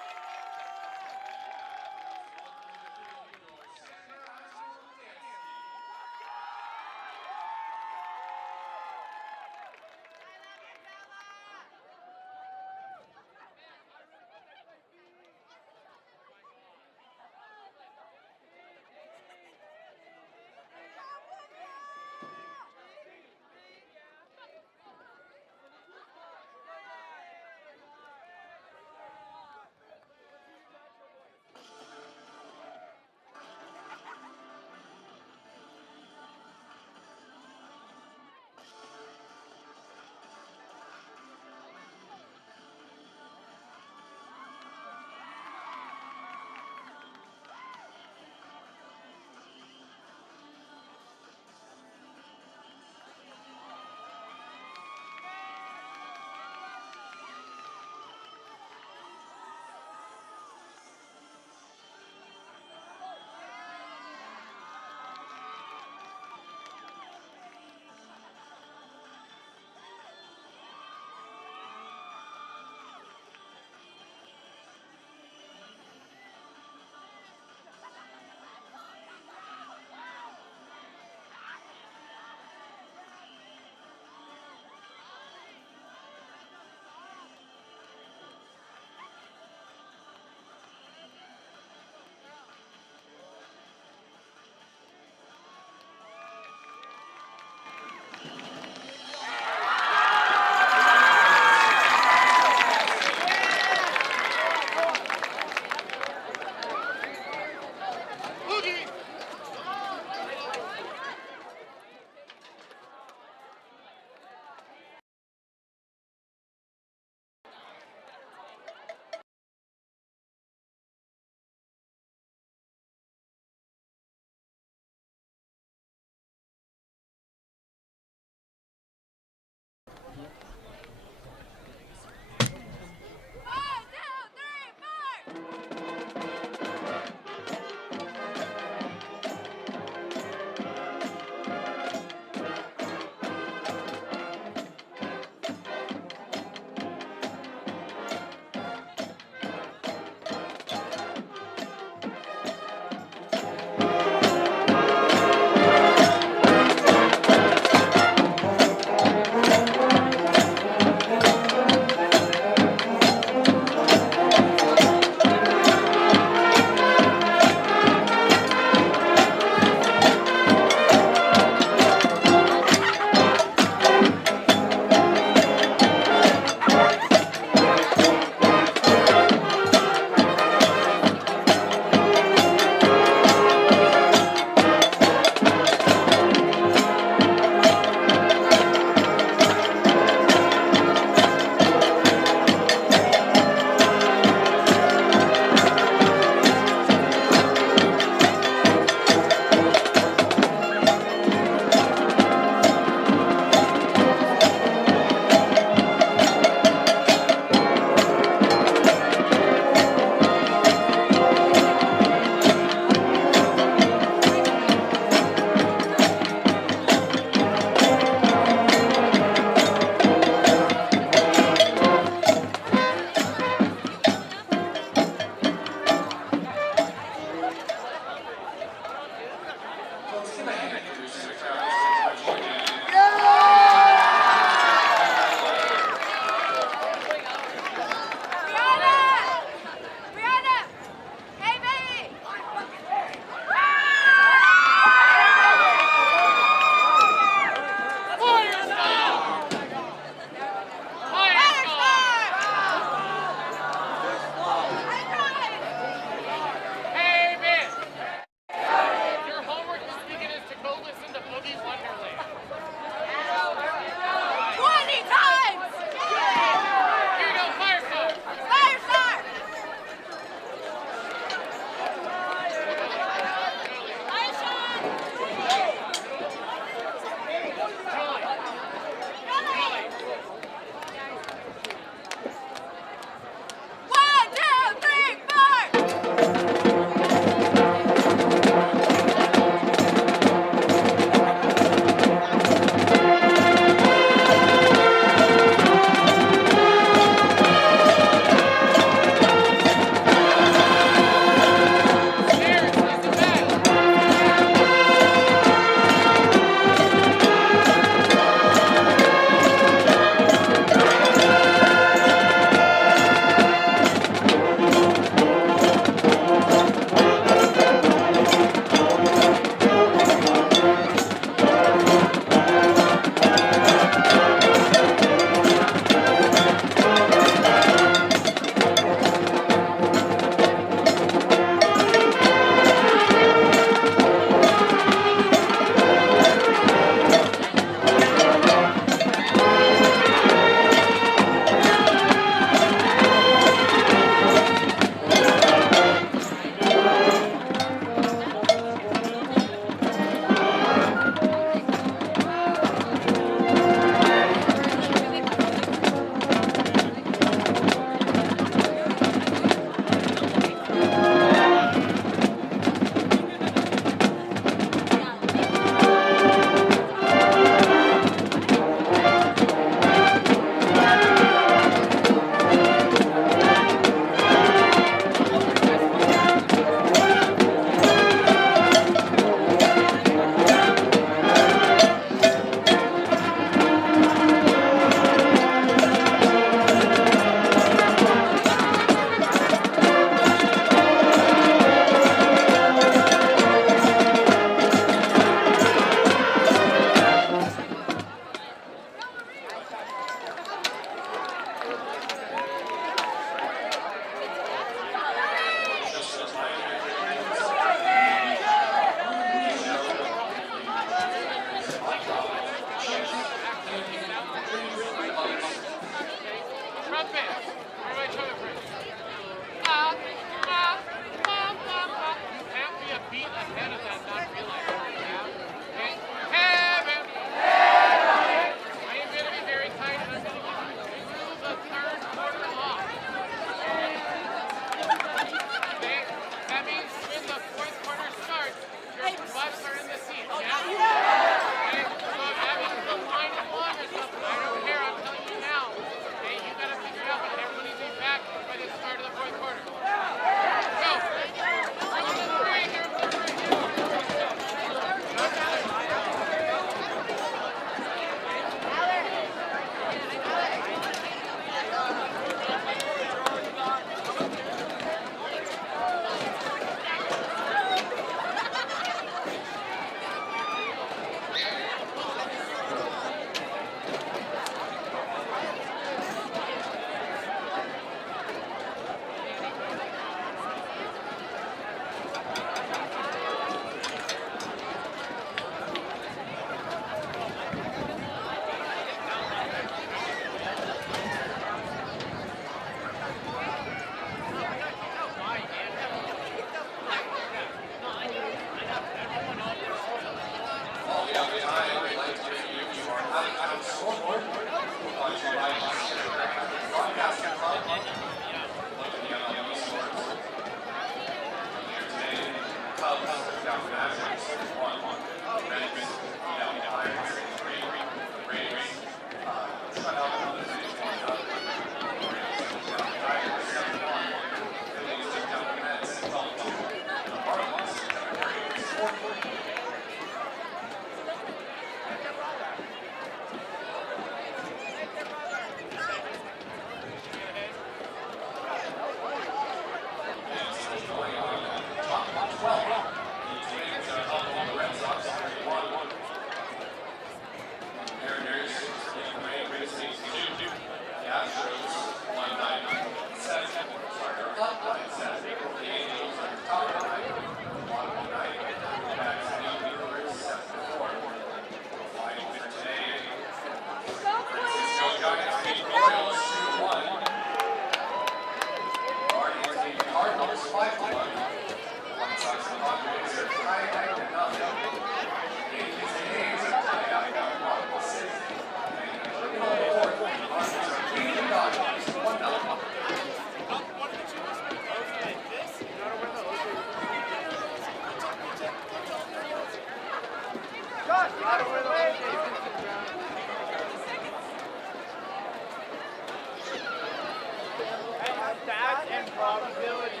Stats and probability.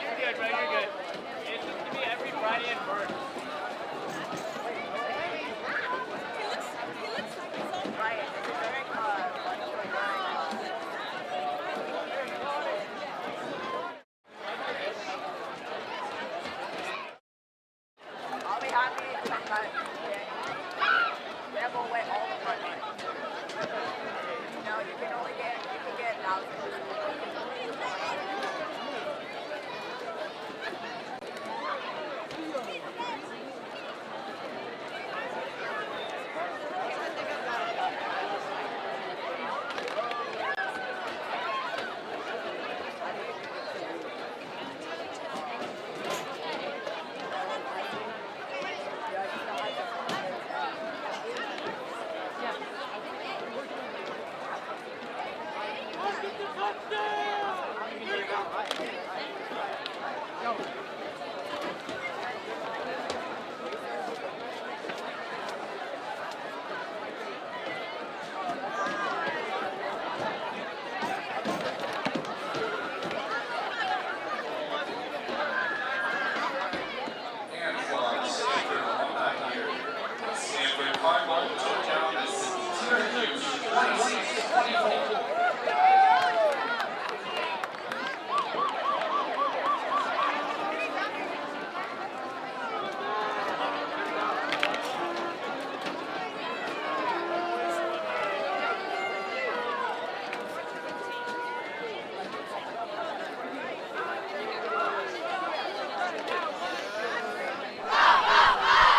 You're good, bro. You're good. It's just to be every Friday and bird. I'll be happy to cut devil away all the front end. No, you can only get, you can get thousands.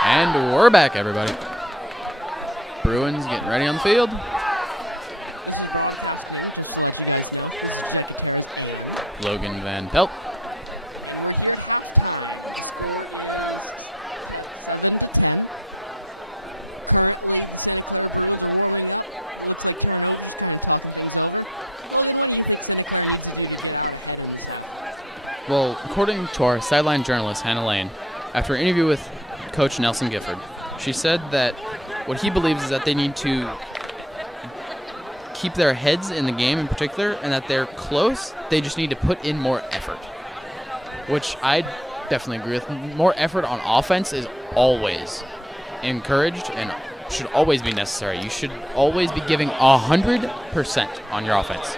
And we're back, everybody. Bruins getting ready on the field. Logan Van Pelt. Well, according to our sideline journalist, Hannah Lane, after an interview with Coach Nelson Gifford, she said that what he believes is that they need to keep their heads in the game in particular, and that they're close. They just need to put in more effort, which I definitely agree with. More effort on offense is always encouraged and should always be necessary. You should always be giving 100% on your offense.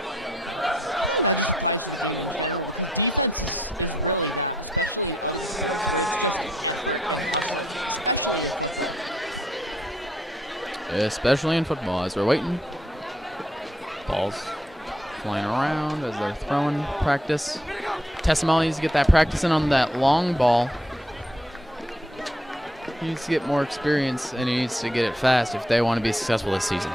Especially in football, as we're waiting. Balls flying around as they're throwing practice. Tessamali needs to get that practice in on that long ball. He needs to get more experience, and he needs to get it fast if they want to be successful this season.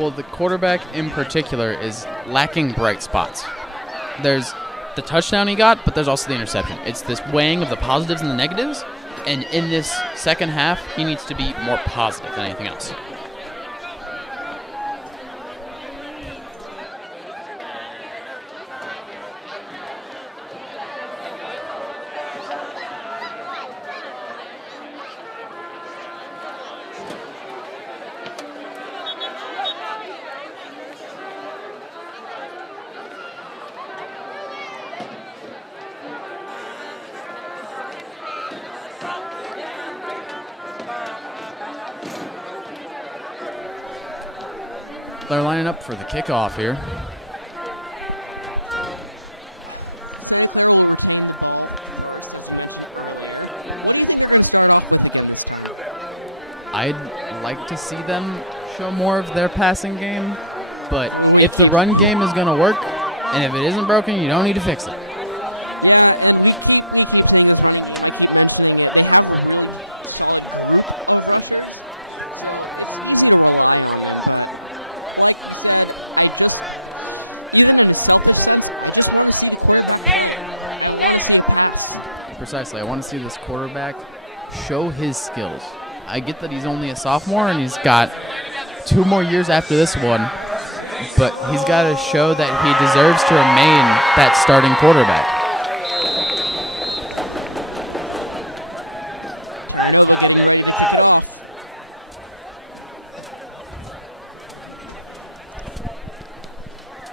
Well, the quarterback in particular is lacking bright spots. There's the touchdown he got, but there's also the interception. It's this weighing of the positives and the negatives, and in this second half, he needs to be more positive than anything else. They're lining up for the kickoff here. I'd like to see them show more of their passing game, but if the run game is going to work, and if it isn't broken, you don't need to fix it. Precisely. I want to see this quarterback show his skills. I get that he's only a sophomore and he's got 2 more years after this one, but he's got to show that he deserves to remain that starting quarterback. Let's go, Big Blue!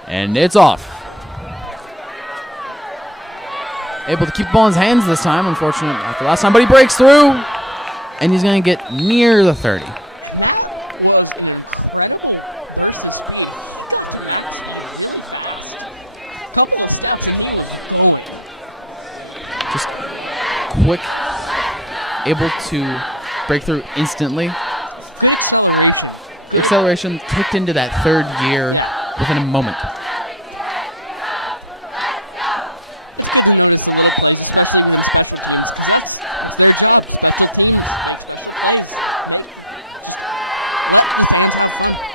And it's off. Able to keep the ball in his hands this time, unfortunately, after last time, but he breaks through, and he's going to get near the 30. Just quick, able to break through instantly. Acceleration kicked into that 3rd gear within a moment.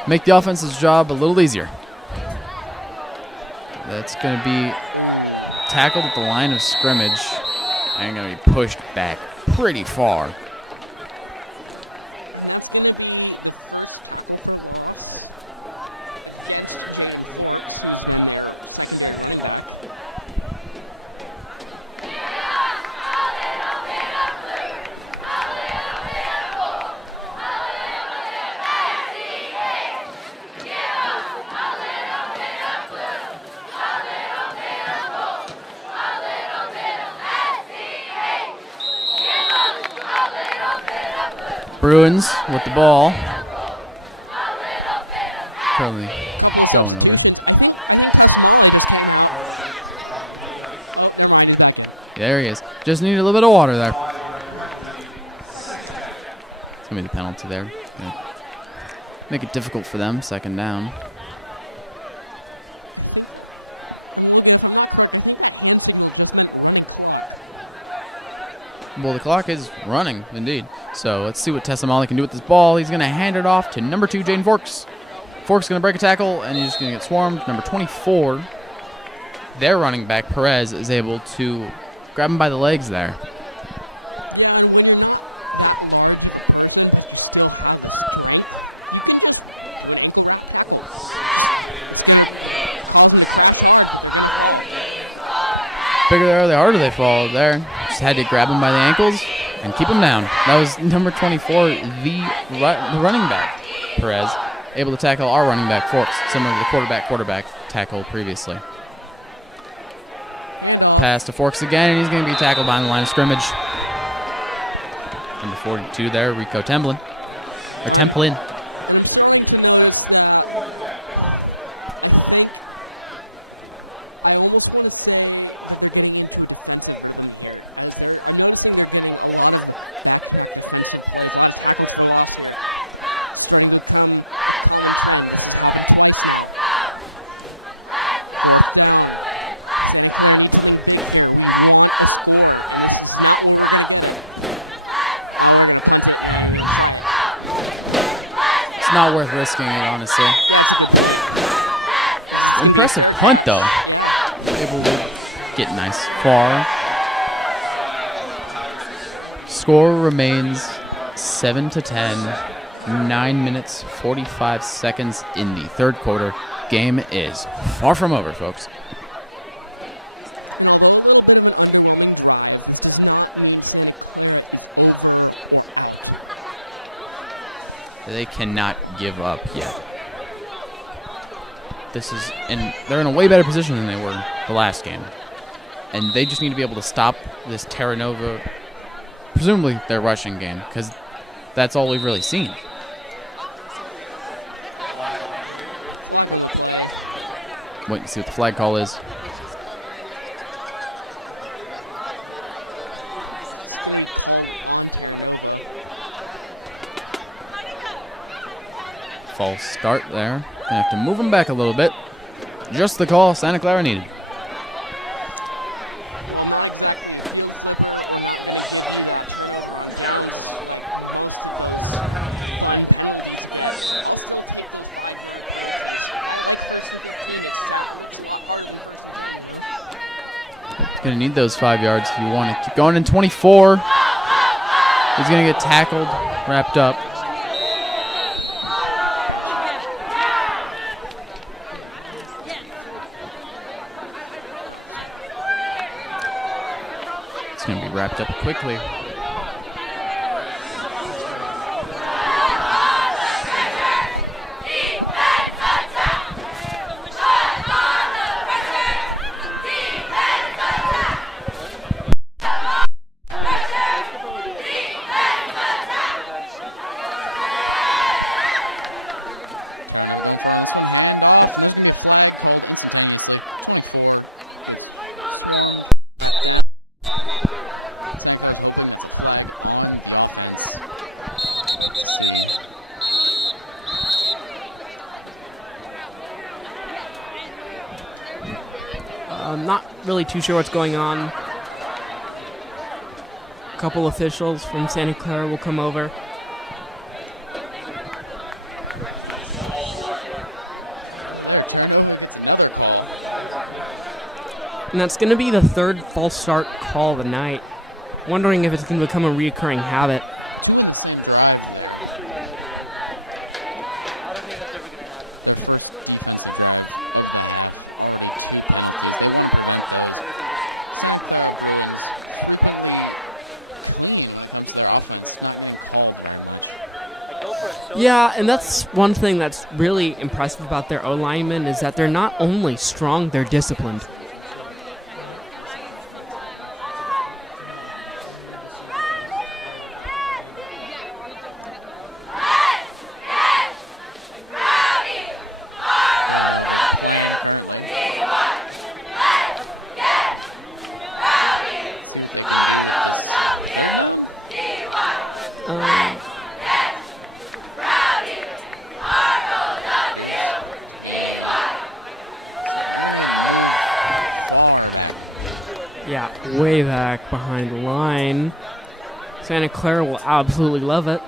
Make the offense's job a little easier. That's going to be tackled at the line of scrimmage and going to be pushed back pretty far. Bruins with the ball. Currently going over. There he is. Just need a little bit of water there. It's going to be the penalty there. Gonna make it difficult for them, 2nd down. Well, the clock is running, indeed. So let's see what Tessamali can do with this ball. He's going to hand it off to number 2, Jaden Forks. Forks going to break a tackle, and he's just going to get swarmed. Number 24, their running back, Perez, is able to grab him by the legs there. Bigger they are, the harder they fall there. Just had to grab him by the ankles and keep him down. That was number 24, the running back, Perez, able to tackle our running back, Forks, similar to the quarterback tackle previously. Pass to Forks again, and he's going to be tackled behind the line of scrimmage. Number 42 there, Rico Templin. not worth risking it, honestly. Impressive punt, though. Able to get nice far. Score remains 7-10. 9 minutes, 45 seconds in the third quarter. Game is far from over, folks. They cannot give up yet. And they're in a way better position than they were the last game. And they just need to be able to stop this Terra Nova, presumably their rushing game, because that's all we've really seen. Wait and see what the flag call is. False start there. Gonna have to move them back a little bit. Just the call Santa Clara needed. Gonna need those 5 yards if you want to keep going. In 24, he's gonna get tackled, wrapped up. It's gonna be wrapped up quickly. Not really too sure what's going on. A couple officials from Santa Clara will come over. And that's going to be the third false start call of the night. Wondering if it's going to become a reoccurring habit. Yeah, and that's one thing that's really impressive about their O-linemen is that they're not only strong, they're disciplined. Yeah, way back behind the line. Santa Clara will absolutely love it.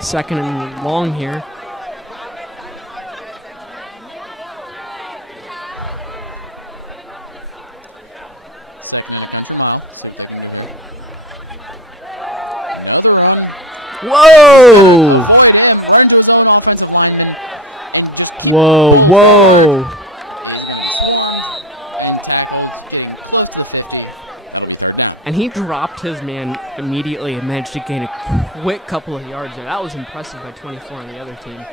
Second and long here. Whoa! Whoa, whoa. And he dropped his man immediately and managed to gain a quick couple of yards there. That was impressive by 24 on the other team.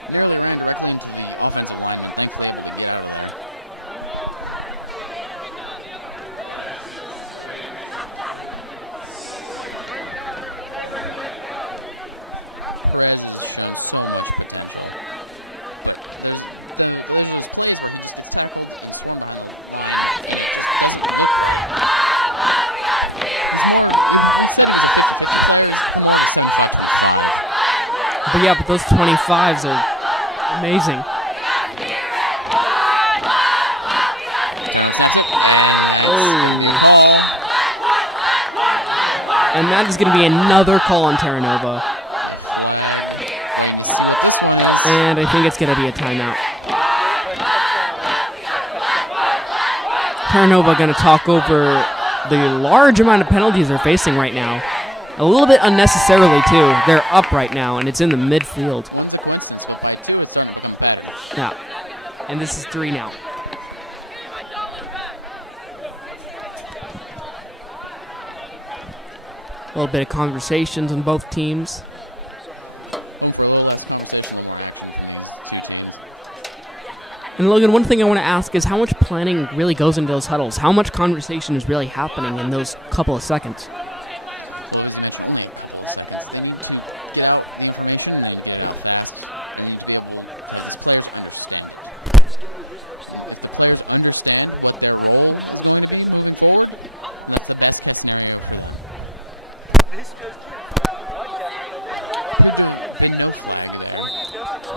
But yeah, but those 25s are amazing. Oh. And that is going to be another call on Terra Nova. And I think it's going to be a timeout. Terra Nova going to talk over the large amount of penalties they're facing right now. A little bit unnecessarily, too. They're up right now, and it's in the midfield. Yeah. And this is 3 now. A little bit of conversations on both teams. And Logan, one thing I want to ask is how much planning really goes into those huddles? How much conversation is really happening in those couple of seconds?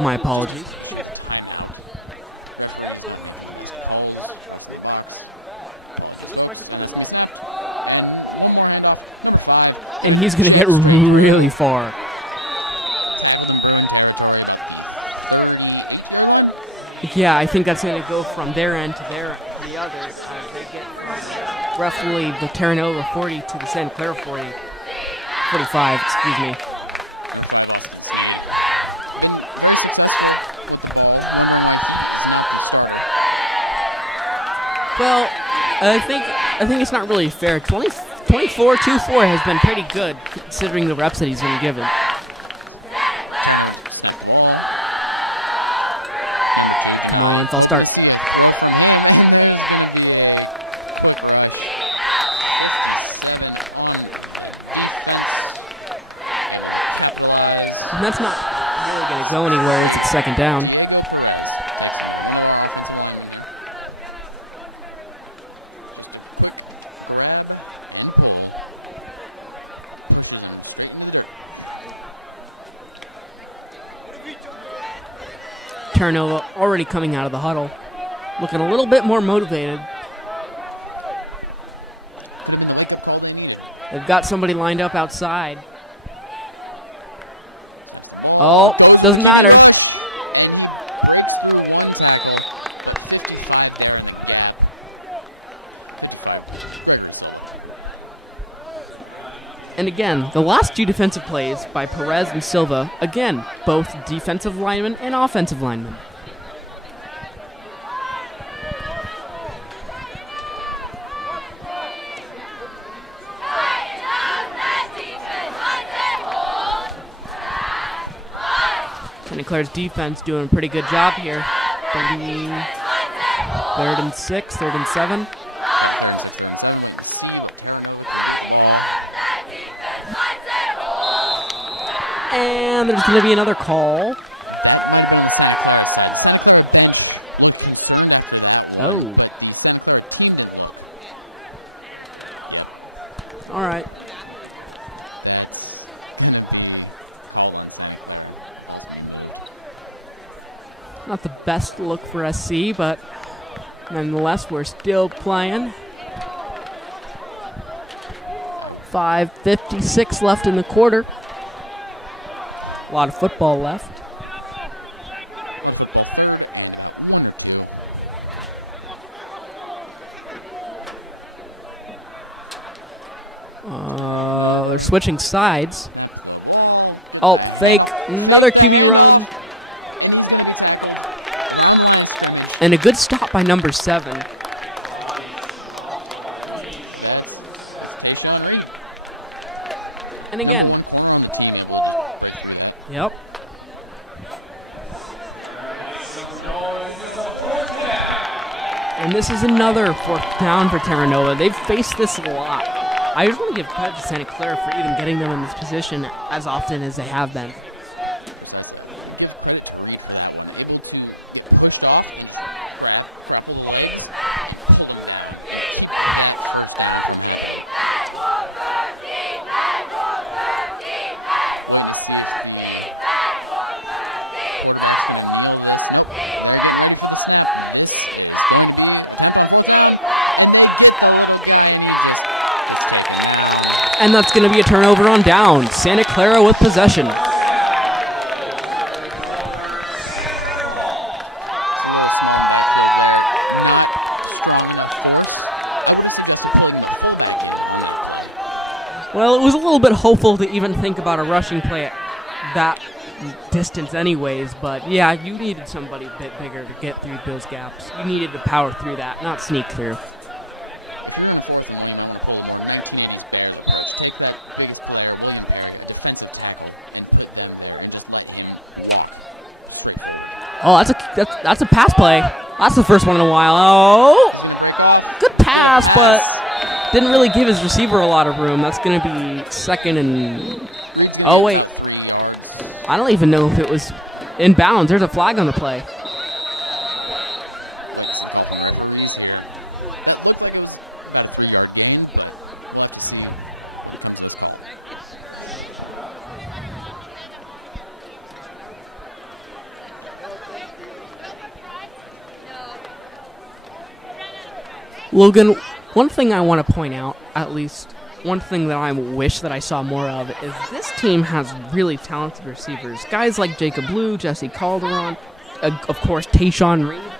My apologies. And he's going to get really far. Yeah, I think that's going to go from their end to the other. They get from roughly the Terra Nova 40 to the Santa Clara 45, excuse me. Well, I think it's not really fair. 24-2-4 has been pretty good considering the reps that he's been given. Come on, false start. And that's not really going to go anywhere as it's second down. Terra Nova already coming out of the huddle, looking a little bit more motivated. They've got somebody lined up outside. Oh, doesn't matter. And again, the last 2 defensive plays by Perez and Silva, again, both defensive linemen and offensive linemen. Santa Clara's defense doing a pretty good job here. 3rd and 6, 3rd and 7. And there's going to be another call. Oh. All right. Not the best look for SC, but nonetheless, we're still playing. 5:56 left in the quarter. A lot of football left. They're switching sides. Oh, fake. Another QB run. And a good stop by number 7. And again. Yep. And this is another 4th down for Terra Nova. They've faced this a lot. I just want to give credit to Santa Clara for even getting them in this position as often as they have been. And that's going to be a turnover on down. Santa Clara with possession. Well, it was a little bit hopeful to even think about a rushing play at that distance anyways, but yeah, you needed somebody a bit bigger to get through those gaps. You needed to power through that, not sneak through. Oh, that's a pass play. That's the first one in a while. Oh, good pass, but didn't really give his receiver a lot of room. That's going to be second and... Oh, wait. I don't even know if it was in bounds. There's a flag on the play. Logan, one thing I want to point out, at least one thing that I wish that I saw more of, is this team has really talented receivers. Guys like Jacob Blue, Jesse Calderon, of course, Tayshawn Reed.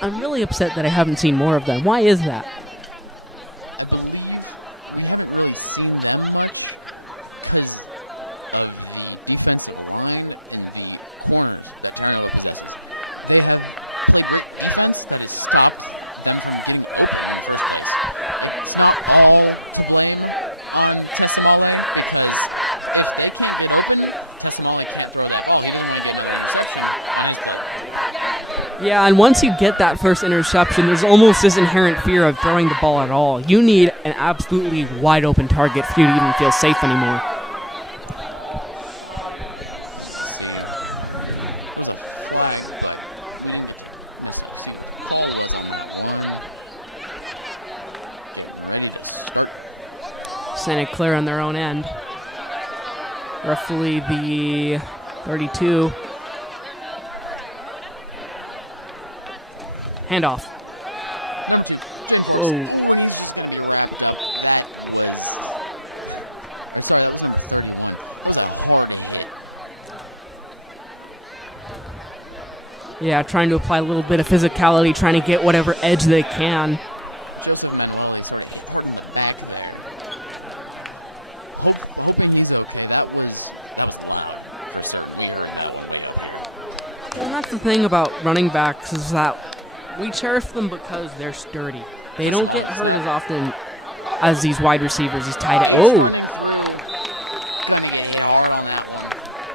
I'm really upset that I haven't seen more of them. Why is that? Yeah, and once you get that first interception, there's almost this inherent fear of throwing the ball at all. You need an absolutely wide open target for you to even feel safe anymore. Santa Clara on their own end. Roughly the 32. Handoff. Whoa. Yeah, trying to apply a little bit of physicality, trying to get whatever edge they can. And that's the thing about running backs is that we cherish them because they're sturdy. They don't get hurt as often as these wide receivers, these tight ends. Oh!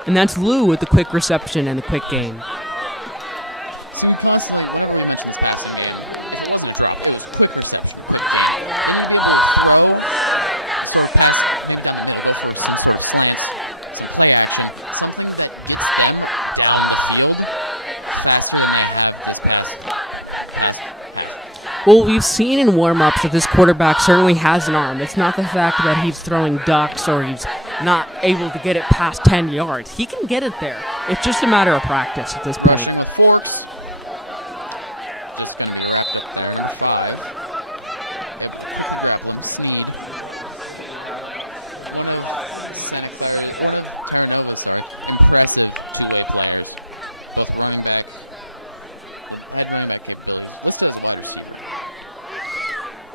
And that's Lou with the quick reception and the quick gain. Well, we've seen in warm-ups that this quarterback certainly has an arm. It's not the fact that he's throwing ducks or he's not able to get it past 10 yards. He can get it there. It's just a matter of practice at this point.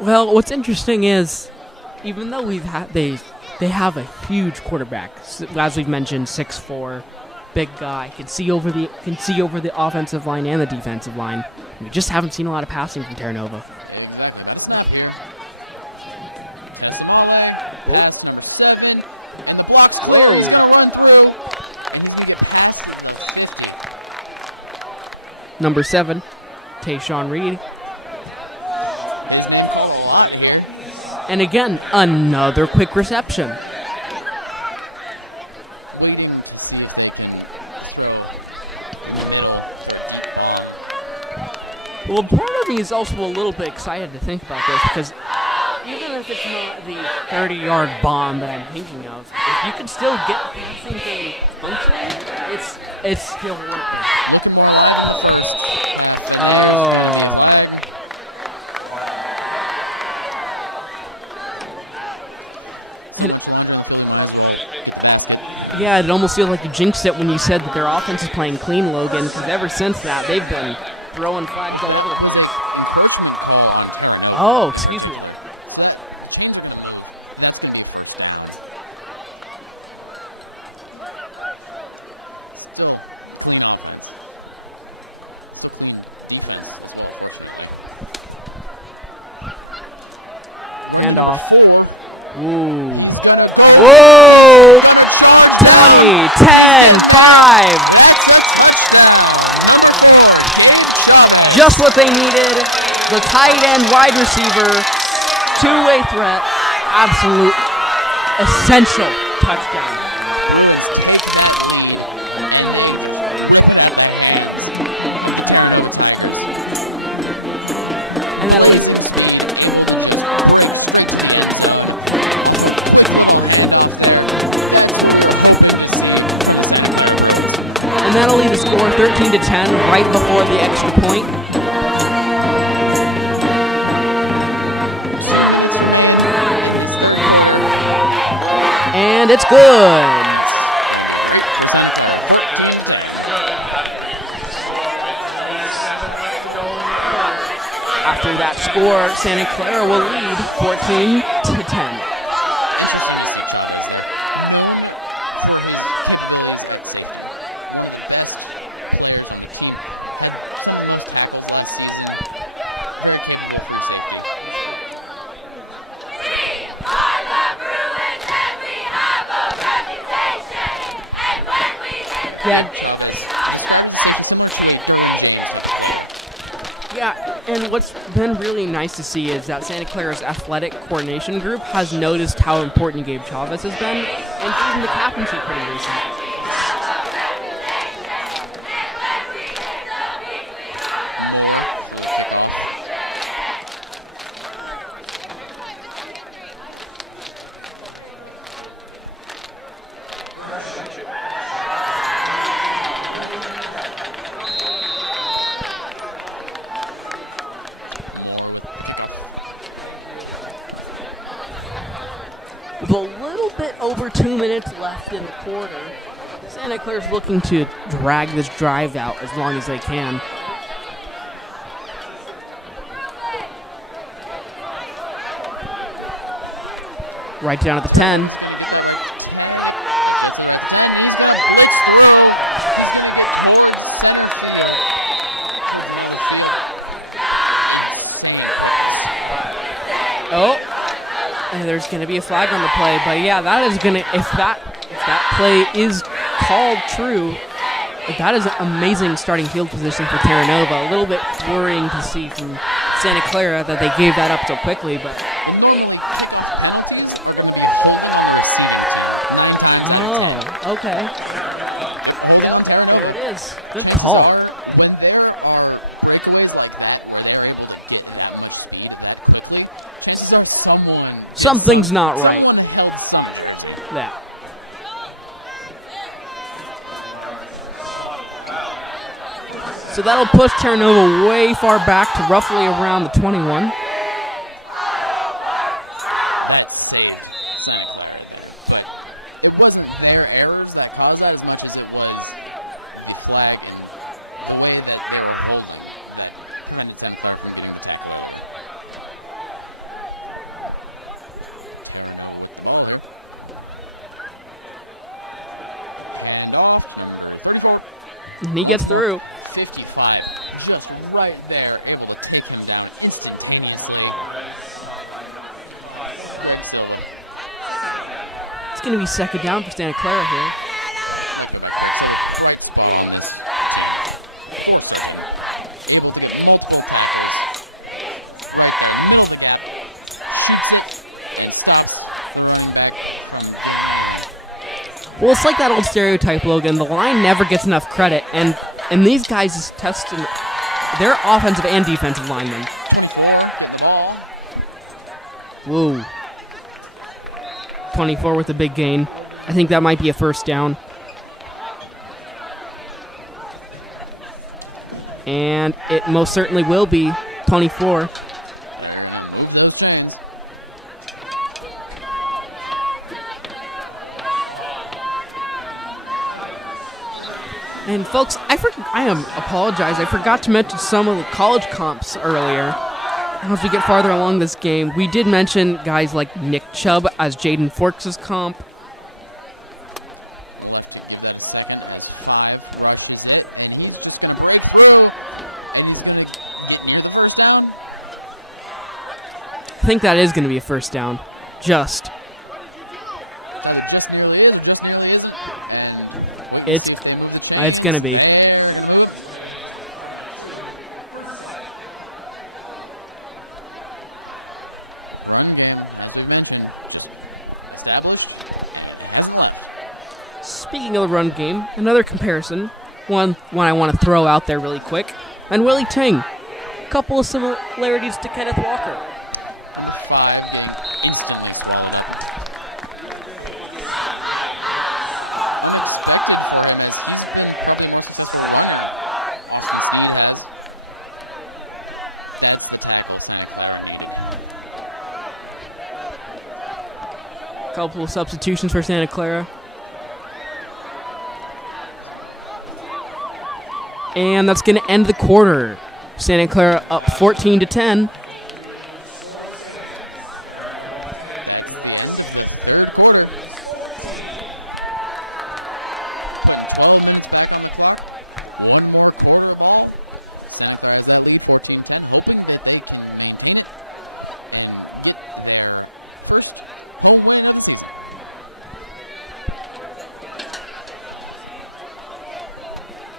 Well, what's interesting is, even though they have a huge quarterback, as we've mentioned, 6'4", big guy, can see over the offensive line and the defensive line. We just haven't seen a lot of passing from Terra Nova. Whoa! Number 7, Tayshawn Reed. And again, another quick reception. Well, part of me is also a little bit excited to think about this because even if it's not the 30-yard bomb that I'm thinking of, if you can still get the passing game functioning, it's still working. Oh. And Yeah, it almost feels like you jinxed it when you said that their offense is playing clean, Logan, because ever since that, they've been throwing flags all over the place. Oh, excuse me. Handoff. Ooh. Whoa! 20, 10, 5. Just what they needed. The tight end, wide receiver, two-way threat, absolute essential touchdown. And that'll leave. And that'll leave the score 13-10 right before the extra point. And it's good. After that score, Santa Clara will lead 14-10. Yeah, and what's been really nice to see is that Santa Clara's athletic coordination group has noticed how important Gabe Chavez has been, and even the captaincy pretty recent. With a little bit over 2 minutes left in the quarter, Santa Clara's looking to drag this drive out as long as they can. Right down at the 10. Oh. And there's going to be a flag on the play, but yeah, that is going to, if that play is called true, that is amazing starting field position for Terra Nova. A little bit worrying to see from Santa Clara that they gave that up so quickly, but. Oh, okay. Yep, there it is. Good call. Something's not right. Yeah. So that'll push Terra Nova way far back to roughly around the 21. It wasn't their errors that caused that as much as it was the flag and the way that they were holding that prevented them from being attacked. And he gets through. 55, just right there, able to take him down instantaneously. It's going to be second down for Santa Clara here. Well, it's like that old stereotype, Logan. The line never gets enough credit, and these guys is testing their offensive and defensive linemen. Whoa. 24 with a big gain. I think that might be a first down. And it most certainly will be 24. And folks, I apologize. I forgot to mention some of the college comps earlier. As we get farther along this game, we did mention guys like Nick Chubb as Jaden Forks' comp. I think that is going to be a first down. Just. It's going to be. Speaking of the run game, another comparison, one I want to throw out there really quick, and Willie Ting. Couple of similarities to Kenneth Walker. Couple of substitutions for Santa Clara. And that's going to end the quarter. Santa Clara up 14-10.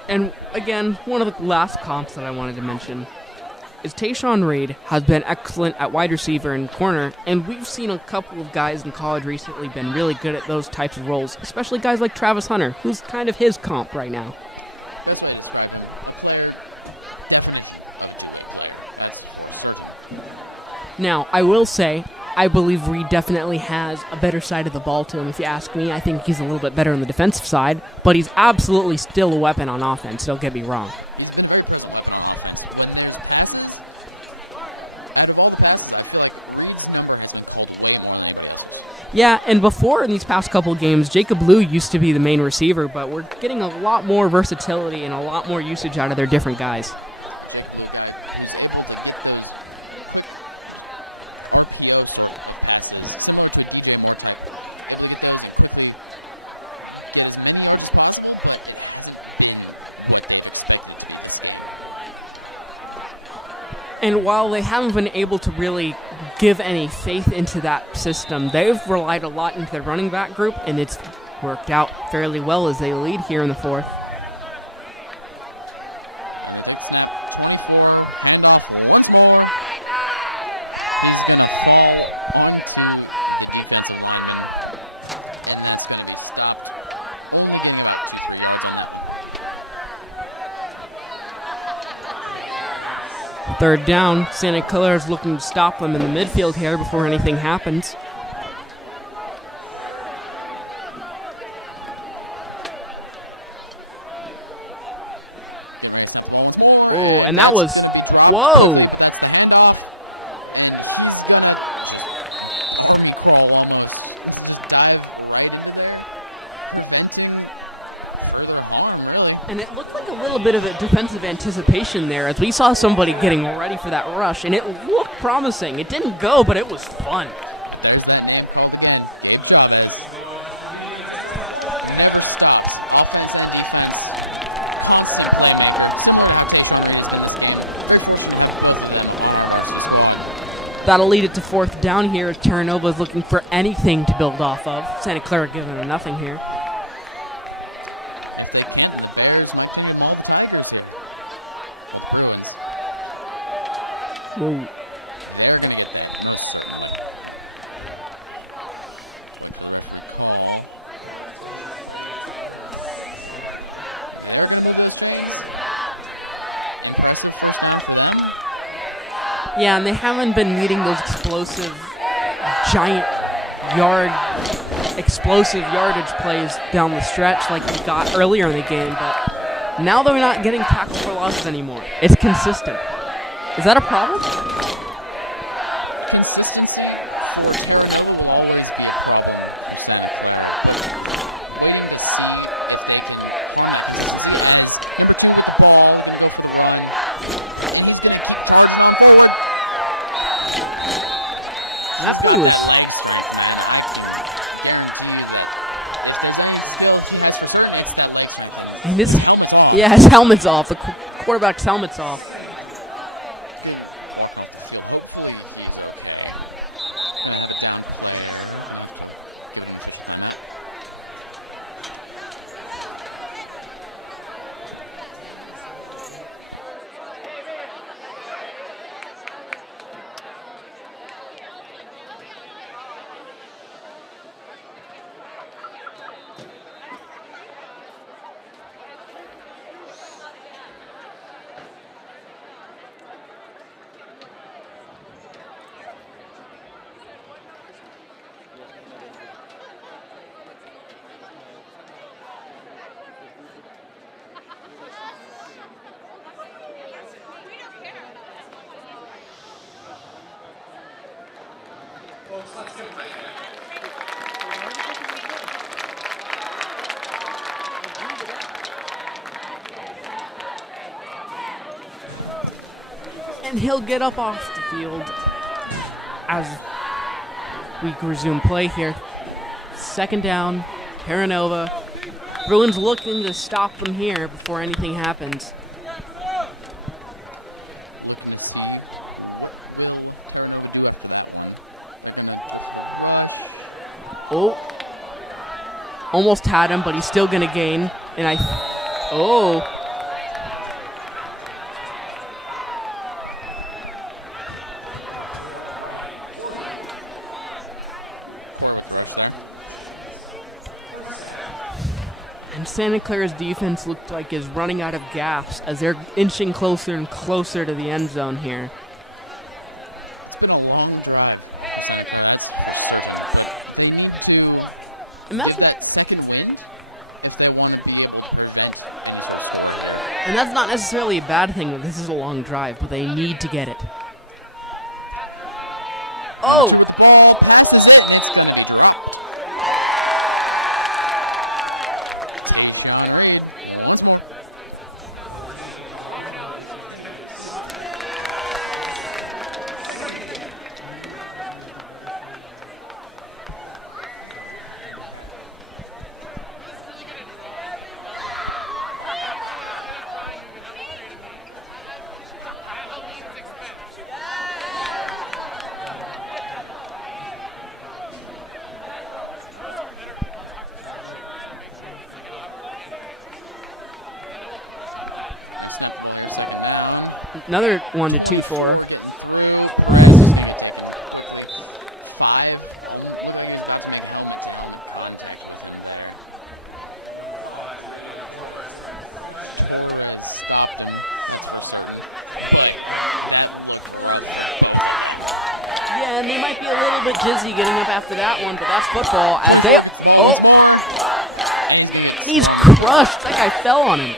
And again, one of the last comps that I wanted to mention is Tayshawn Reed has been excellent at wide receiver and corner, and we've seen a couple of guys in college recently been really good at those types of roles, especially guys like Travis Hunter, who's kind of his comp right now. Now, I will say, I believe Reed definitely has a better side of the ball to him. If you ask me, I think he's a little bit better on the defensive side, but he's absolutely still a weapon on offense, don't get me wrong. Yeah, and before in these past couple games, Jacob Liu used to be the main receiver, but we're getting a lot more versatility and a lot more usage out of their different guys. And while they haven't been able to really give any faith into that system, they've relied a lot into their running back group, and it's worked out fairly well as they lead here in the fourth. Third down, Santa Clara is looking to stop them in the midfield here before anything happens. Oh, and that was, whoa! And it looked like a little bit of a defensive anticipation there as we saw somebody getting ready for that rush, and it looked promising. It didn't go, but it was fun. That'll lead it to fourth down here as Terra Nova is looking for anything to build off of. Santa Clara giving it a nothing here. Whoa. Yeah, and they haven't been needing those explosive, giant explosive yardage plays down the stretch like we got earlier in the game, but now they're not getting tackle for losses anymore. It's consistent. Is that a problem? Consistency will always be a problem. They need to see that they can That play was. And his helmet's off. The quarterback's helmet's off. And he'll get up off the field as we resume play here. Second down, Terra Nova. Bruins looking to stop them here before anything happens. Oh, almost had him, but he's still gonna gain. And And Santa Clara's defense looked like is running out of gaps as they're inching closer and closer to the end zone here. It's been a long drive. They need to Imagine, get that second win if they want to be able to protect. and that's not necessarily a bad thing that this is a long drive, but they need to get it. Oh! Ball passes it, and it's gonna be dropped. Once more. Another 1-2 for. 5. Yeah, and they might be a little bit dizzy getting up after that one, but that's football as they. Oh! He's crushed. That guy fell on him.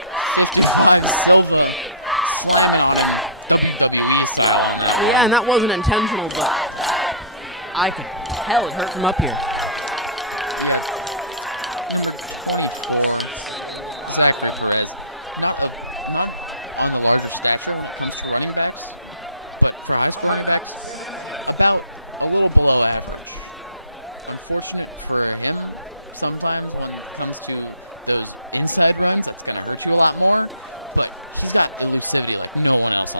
Yeah, and that wasn't intentional, but I could tell it hurt from up here. About a little below average. Unfortunately for him, sometimes when it comes to those inside runs, it's going to hurt you a lot more. But he's got other steady middle lanes.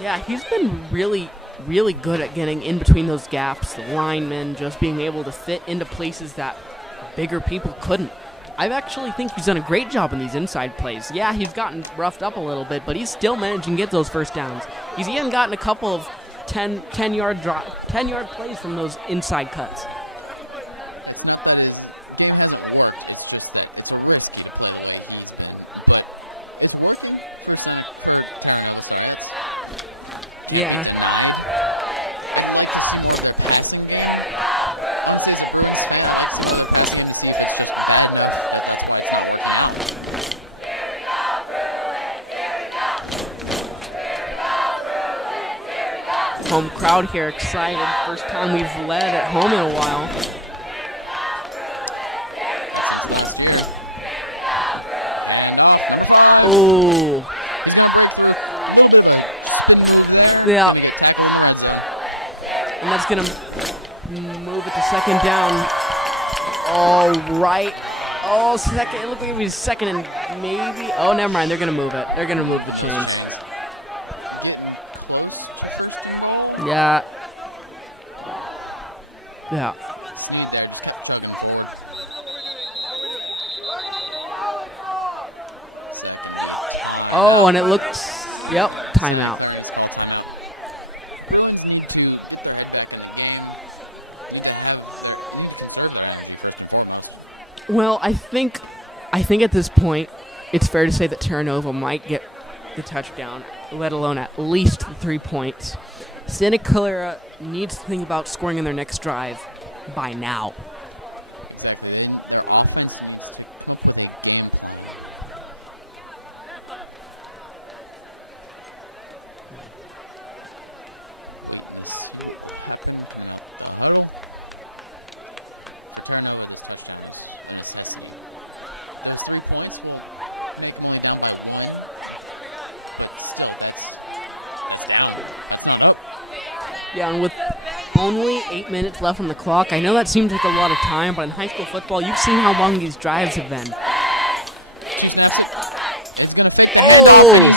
Yeah, he's been really good at getting in between those gaps. The linemen just being able to fit into places that bigger people couldn't. I actually think he's done a great job in these inside plays. Yeah, he's gotten roughed up a little bit, but he's still managing to get those first downs. He's even gotten a couple of 10-yard plays from those inside cuts. Not that the game hasn't worked, it's just that it's a risk to play those kinds of games. It's working for some Yeah. Home crowd here excited. First time we've led at home in a while. Oh. Yeah. And that's gonna move it to second down. All right. Oh, second. It looked like it was second and maybe. Oh, never mind. They're going to move it. They're going to move the chains. Yeah. Yeah. Oh, and it looks. Yep. Timeout. Well, I think at this point, it's fair to say that Terra Nova might get the touchdown, let alone at least 3 points. Santa Clara needs to think about scoring in their next drive by now. Yeah, and with only 8 minutes left on the clock, I know that seems like a lot of time, but in high school football, you've seen how long these drives have been. Oh!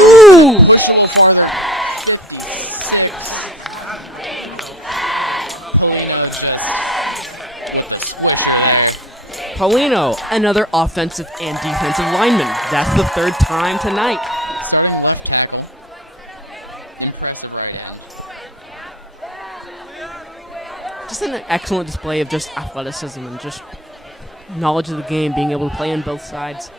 Ooh! Paulino, another offensive and defensive lineman. That's the third time tonight. Just an excellent display of just athleticism and just knowledge of the game, being able to play on both sides.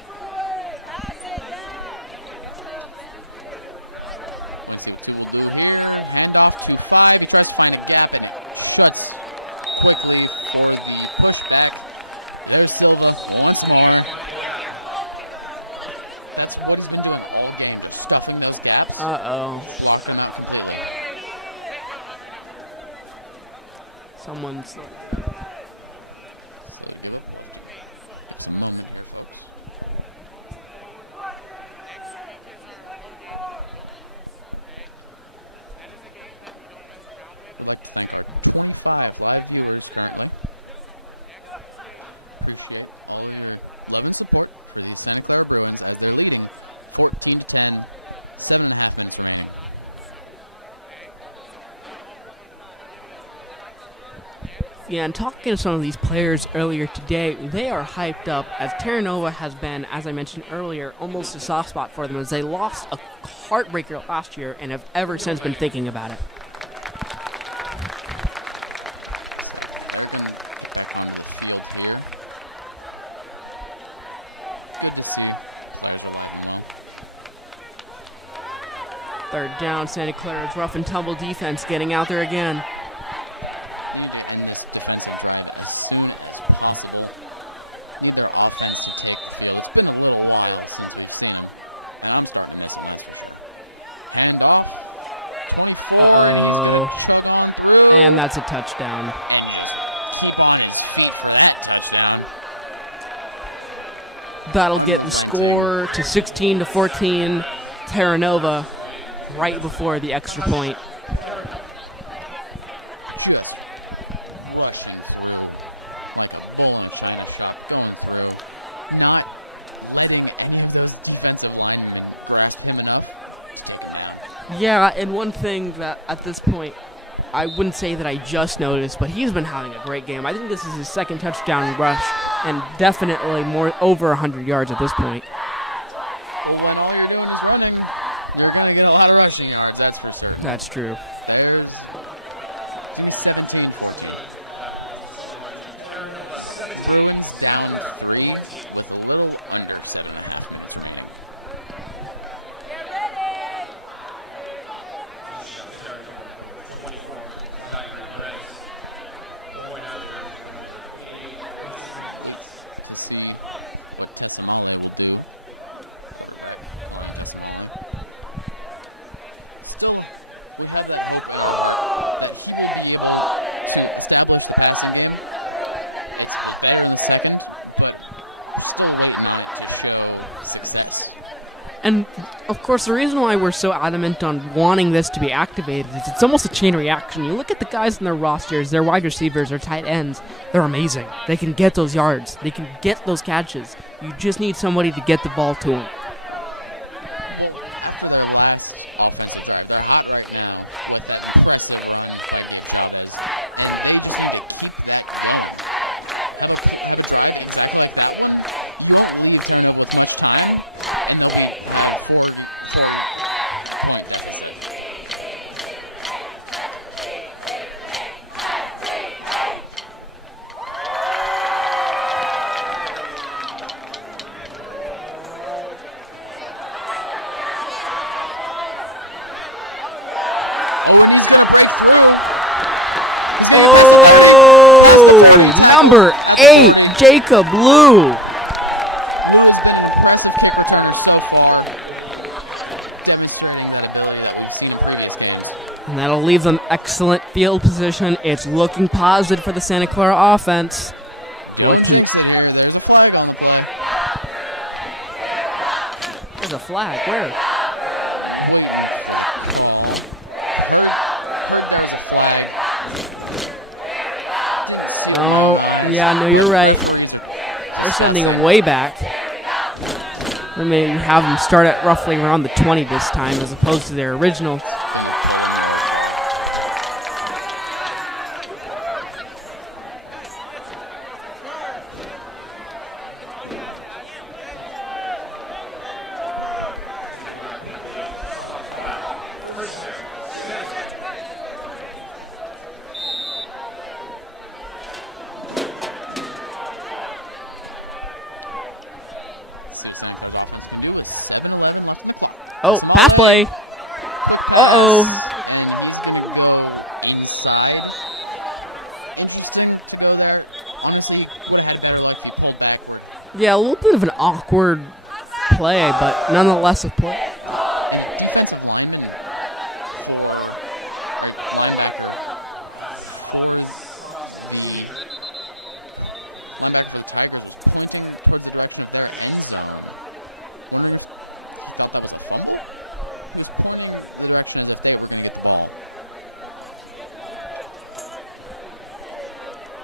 Uh-oh. Someone's... Love your support. Santa Clara Bruins are leading 14-10, second half. Yeah, and talking to some of these players earlier today, they are hyped up as Terra Nova has been, as I mentioned earlier, almost a soft spot for them as they lost a heartbreaker last year and have ever since been thinking about it. Third down, Santa Clara's rough and tumble defense getting out there again. Uh-oh. And that's a touchdown. That'll get the score to 16-14, Terra Nova, right before the extra point. Yeah, and one thing that at this point, I wouldn't say that I just noticed, but he's been having a great game. I think this is his second touchdown rush, and definitely more over 100 yards at this point. Well, when all you're doing is running, you're going to get a lot of rushing yards, that's for sure. That's true. He's 17. Bruins down 3 with a little point. And Of course, the reason why we're so adamant on wanting this to be activated is it's almost a chain reaction. You look at the guys in their rosters, their wide receivers, their tight ends, they're amazing. They can get those yards. They can get those catches. You just need somebody to get the ball to them. Oh, number 8, Jacob Lou. And that'll leave them excellent field position. It's looking positive for the Santa Clara offense. 14. There's a flag. Where? Oh, yeah, no, you're right. They're sending him way back. They may have him start at roughly around the 20 this time as opposed to their original. Oh, pass play. Uh-oh. Yeah, a little bit of an awkward play, but nonetheless a play.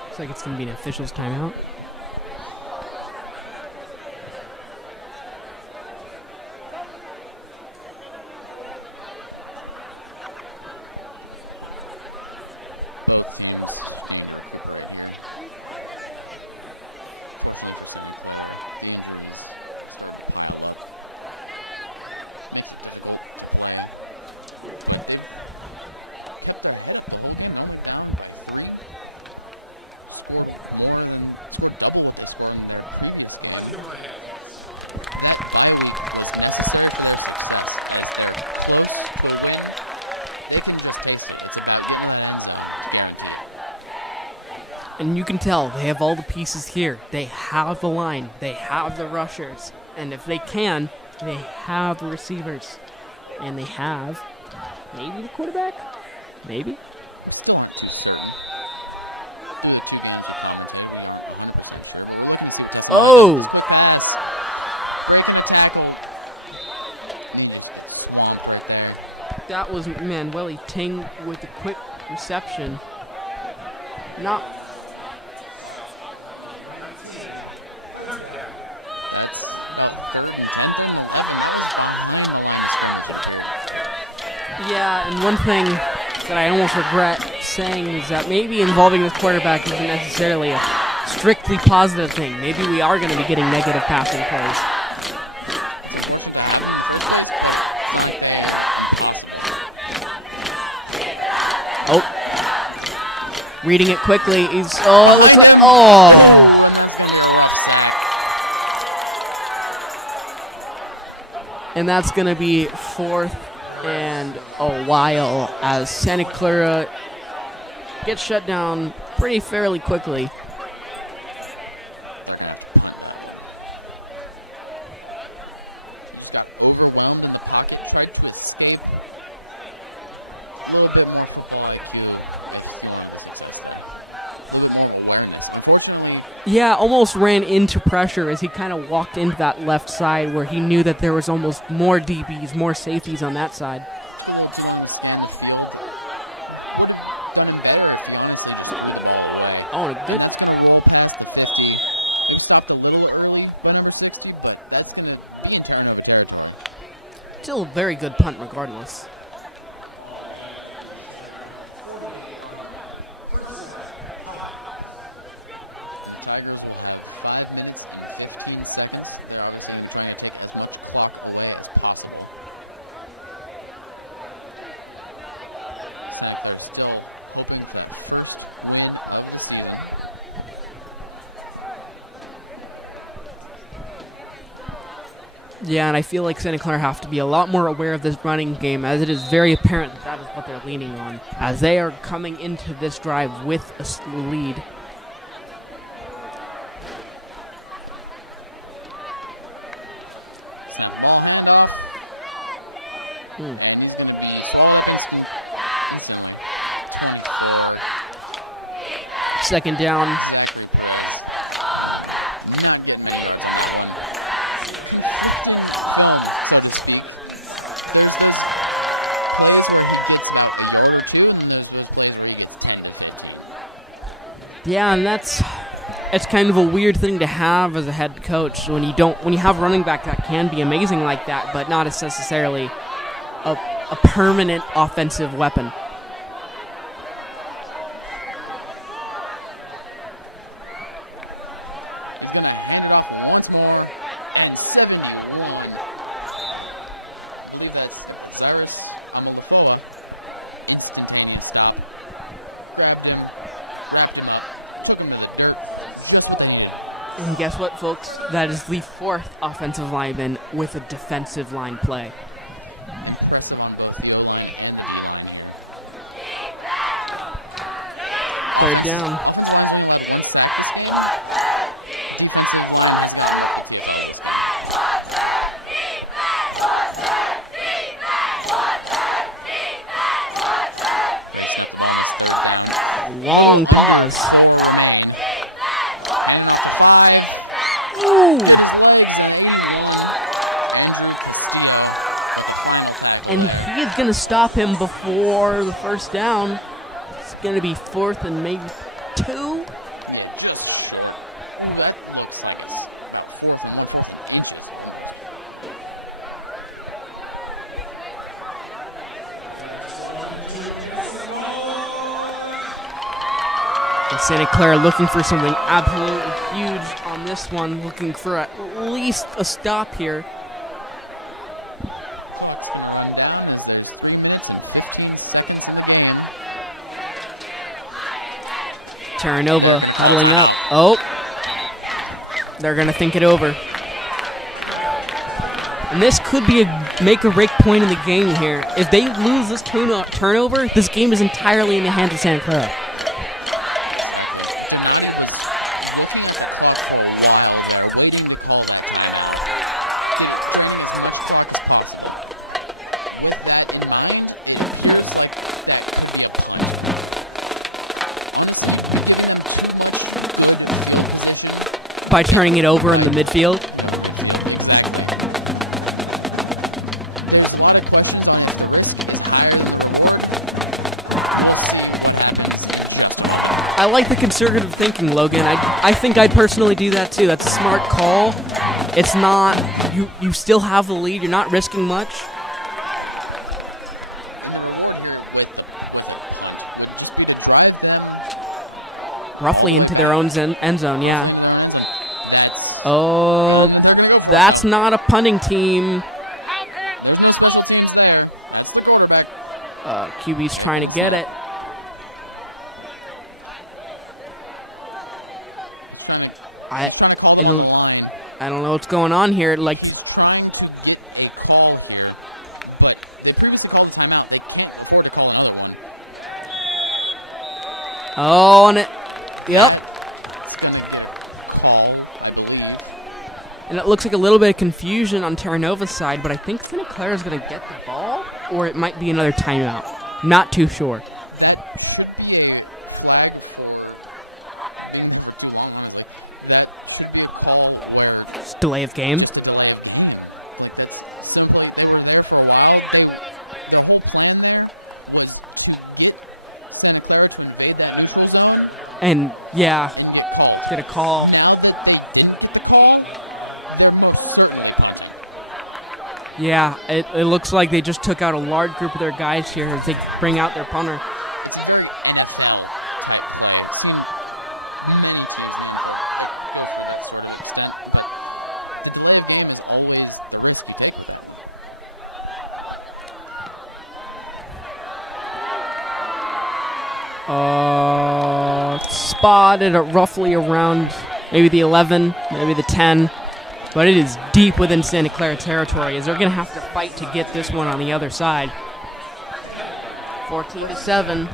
Looks like it's going to be an official's timeout. And you can tell they have all the pieces here. They have the line. They have the rushers. And if they can, they have the receivers. And they have maybe the quarterback? Maybe? Oh! That was Manueli Ting with the quick reception. Not... Yeah, and one thing that I almost regret saying is that maybe involving this quarterback isn't necessarily a strictly positive thing. Maybe we are going to be getting negative passing plays. Oh. Reading it quickly. It looks like... Oh. And that's going to be 4th and a while as Santa Clara gets shut down pretty fairly quickly. Got overwhelmed in the pocket, tried to escape. A little bit more control, I feel. A little more awareness. Fortunately, Yeah, almost ran into pressure as he kind of walked into that left side where he knew that there was almost more DBs, more safeties on that side. Oh, and a good. He stopped a little early, got number 60, but that's going to be internal territory. Still a very good punt regardless. Yeah, and I feel like Santa Clara have to be a lot more aware of this running game, as it is very apparent that that is what they're leaning on, as they are coming into this drive with a lead. Second down. Yeah, and it's kind of a weird thing to have as a head coach when you have a running back that can be amazing like that, but not as necessarily a permanent offensive weapon. He's going to hand it off once more, and 71. I believe that's Cyrus on the floor. Instantaneous stop. Grabbed him up, took him to the dirt, And guess what, folks? That is the fourth offensive lineman with a defensive line play. Third down. Long pause. Ooh. And he is going to stop him before the first down. It's going to be fourth and maybe 2. And Santa Clara looking for something absolutely huge on this one, looking for at least a stop here. Terra Nova huddling up. Oh, they're going to think it over. And this could be a make-or-break point in the game here. If they lose this turnover, this game is entirely in the hands of Santa Clara. By turning it over in the midfield. I like the conservative thinking, Logan. I think I'd personally do that too. That's a smart call. It's not, you still have the lead. You're not risking much. Roughly into their own end zone, yeah. Oh, that's not a punting team. QB's trying to get it. I don't know what's going on here. Like, oh, and it, yep. And it looks like a little bit of confusion on Terra Nova's side, but I think Santa Clara is going to get the ball, or it might be another timeout. Not too sure. delay of game. And yeah, get a call. Yeah, it looks like they just took out a large group of their guys here as they bring out their punter. Spotted at roughly around maybe the 11, maybe the 10. But it is deep within Santa Clara territory as they're going to have to fight to get this one on the other side. 14-7.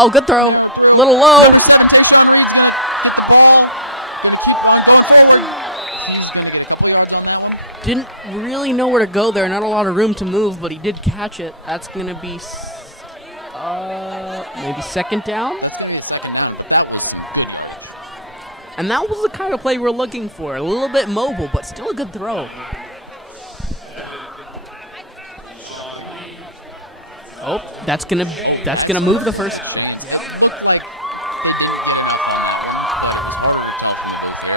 Oh, good throw. Little low. Didn't really know where to go there. Not a lot of room to move, but he did catch it. That's going to be maybe second down. And that was the kind of play we're looking for. A little bit mobile, but still a good throw. Oh, that's gonna move the first.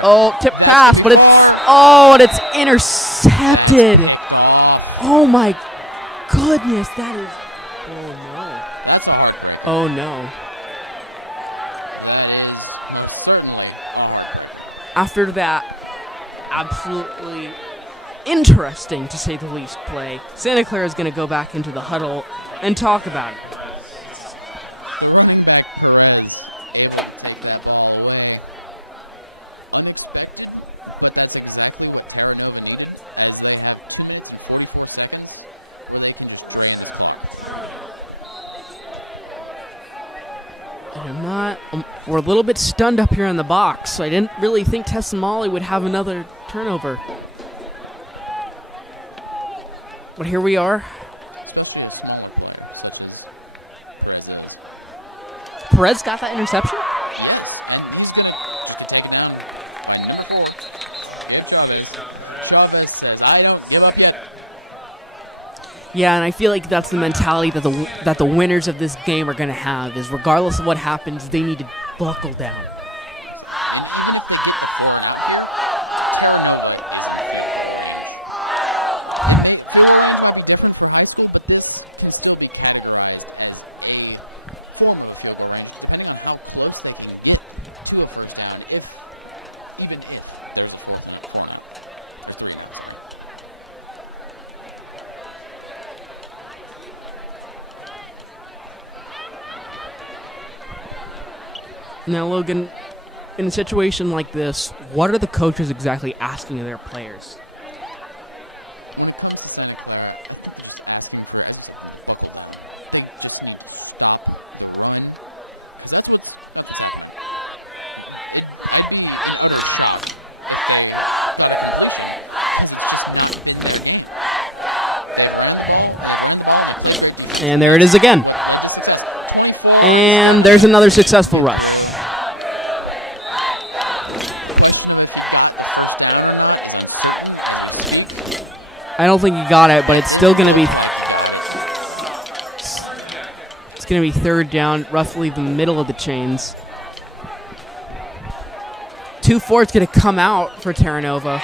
Oh, tip pass, but it's intercepted. Oh my goodness, that is. Oh no. That's a hard. Oh no. After that, absolutely interesting to say the least play, Santa Clara is going to go back into the huddle and talk about it. And we're a little bit stunned up here in the box, so I didn't really think Tessamali would have another turnover. But here we are. Perez got that interception? I don't give up yet. Yeah, and I feel like that's the mentality that the winners of this game are going to have, is regardless of what happens, they need to buckle down. Now, Logan, in a situation like this, what are the coaches exactly asking of their players? And there it is again. And there's another successful rush. I don't think he got it, but it's still going to be... It's going to be third down, roughly the middle of the chains. 2-4 is going to come out for Terra Nova.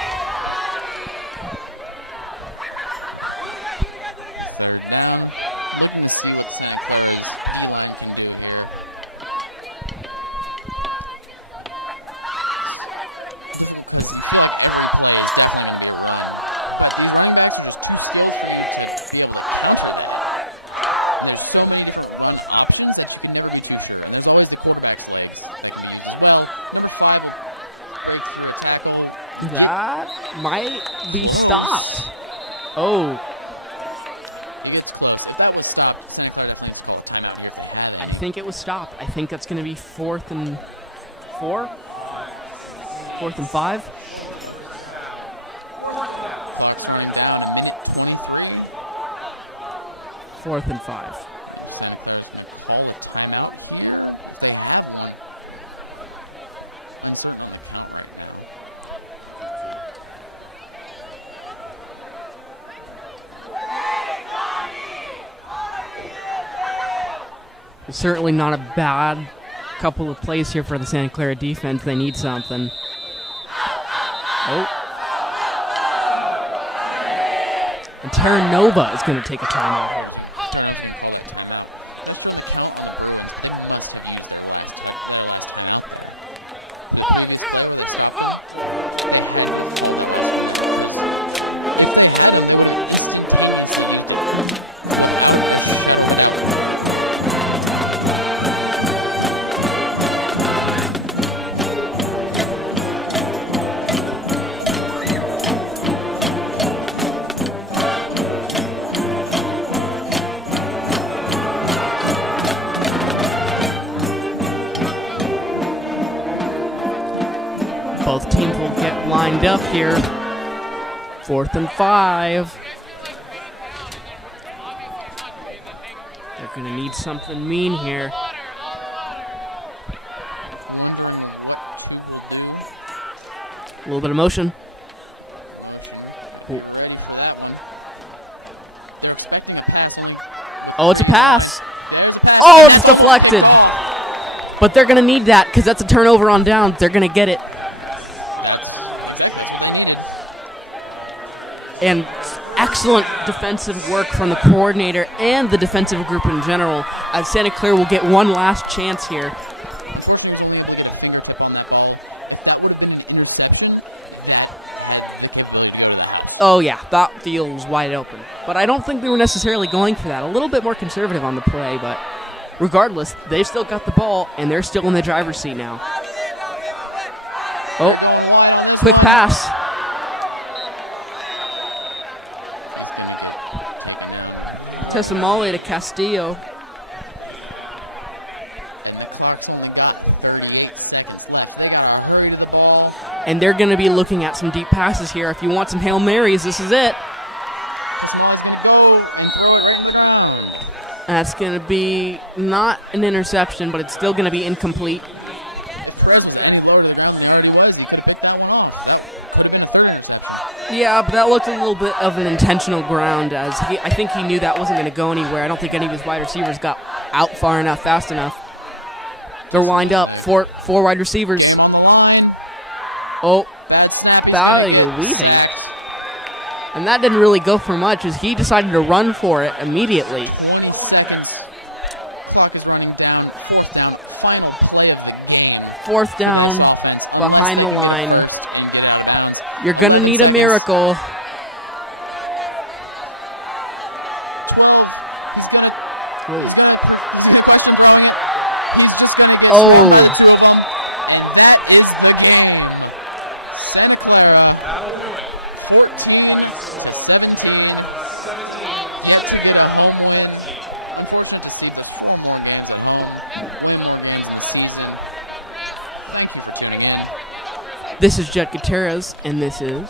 That might be stopped. Oh, It's close. If that was stopped, Santa Clara defense. I think it was stopped. I think that's going to be 4th and 4? 4th and 5? Fourth and 5. It's certainly not a bad couple of plays here for the Santa Clara defense. They need something. Oh. And Terra Nova is going to take a timeout here. Both teams will get lined up here. 4th and 5. They're going to need something mean here. A little bit of motion. Oh, They're expecting a pass in. oh, it's a pass. Oh, it's deflected. But they're going to need that because that's a turnover on downs. They're going to get it. And excellent defensive work from the coordinator and the defensive group in general, as Santa Clara will get one last chance here. Oh yeah, that feels wide open. But I don't think they were necessarily going for that. A little bit more conservative on the play, but regardless, they've still got the ball, and they're still in the driver's seat now. Oh, quick pass. Tessamale to Castillo. And they're going to be looking at some deep passes here. If you want some Hail Marys, this is it. That's going to be not an interception, but it's still going to be incomplete. Yeah, but that looked a little bit of an intentional ground, as I think he knew that wasn't going to go anywhere. I don't think any of his wide receivers got out far enough, fast enough. They're lined up, four wide receivers. Oh, bowing or weaving. And that didn't really go for much, as he decided to run for it immediately. Fourth down, behind the line. You're going to need a miracle. Oh. And that is the game. Santa Clara. That'll do it. 14-17. This is Jet Gutierrez, and this is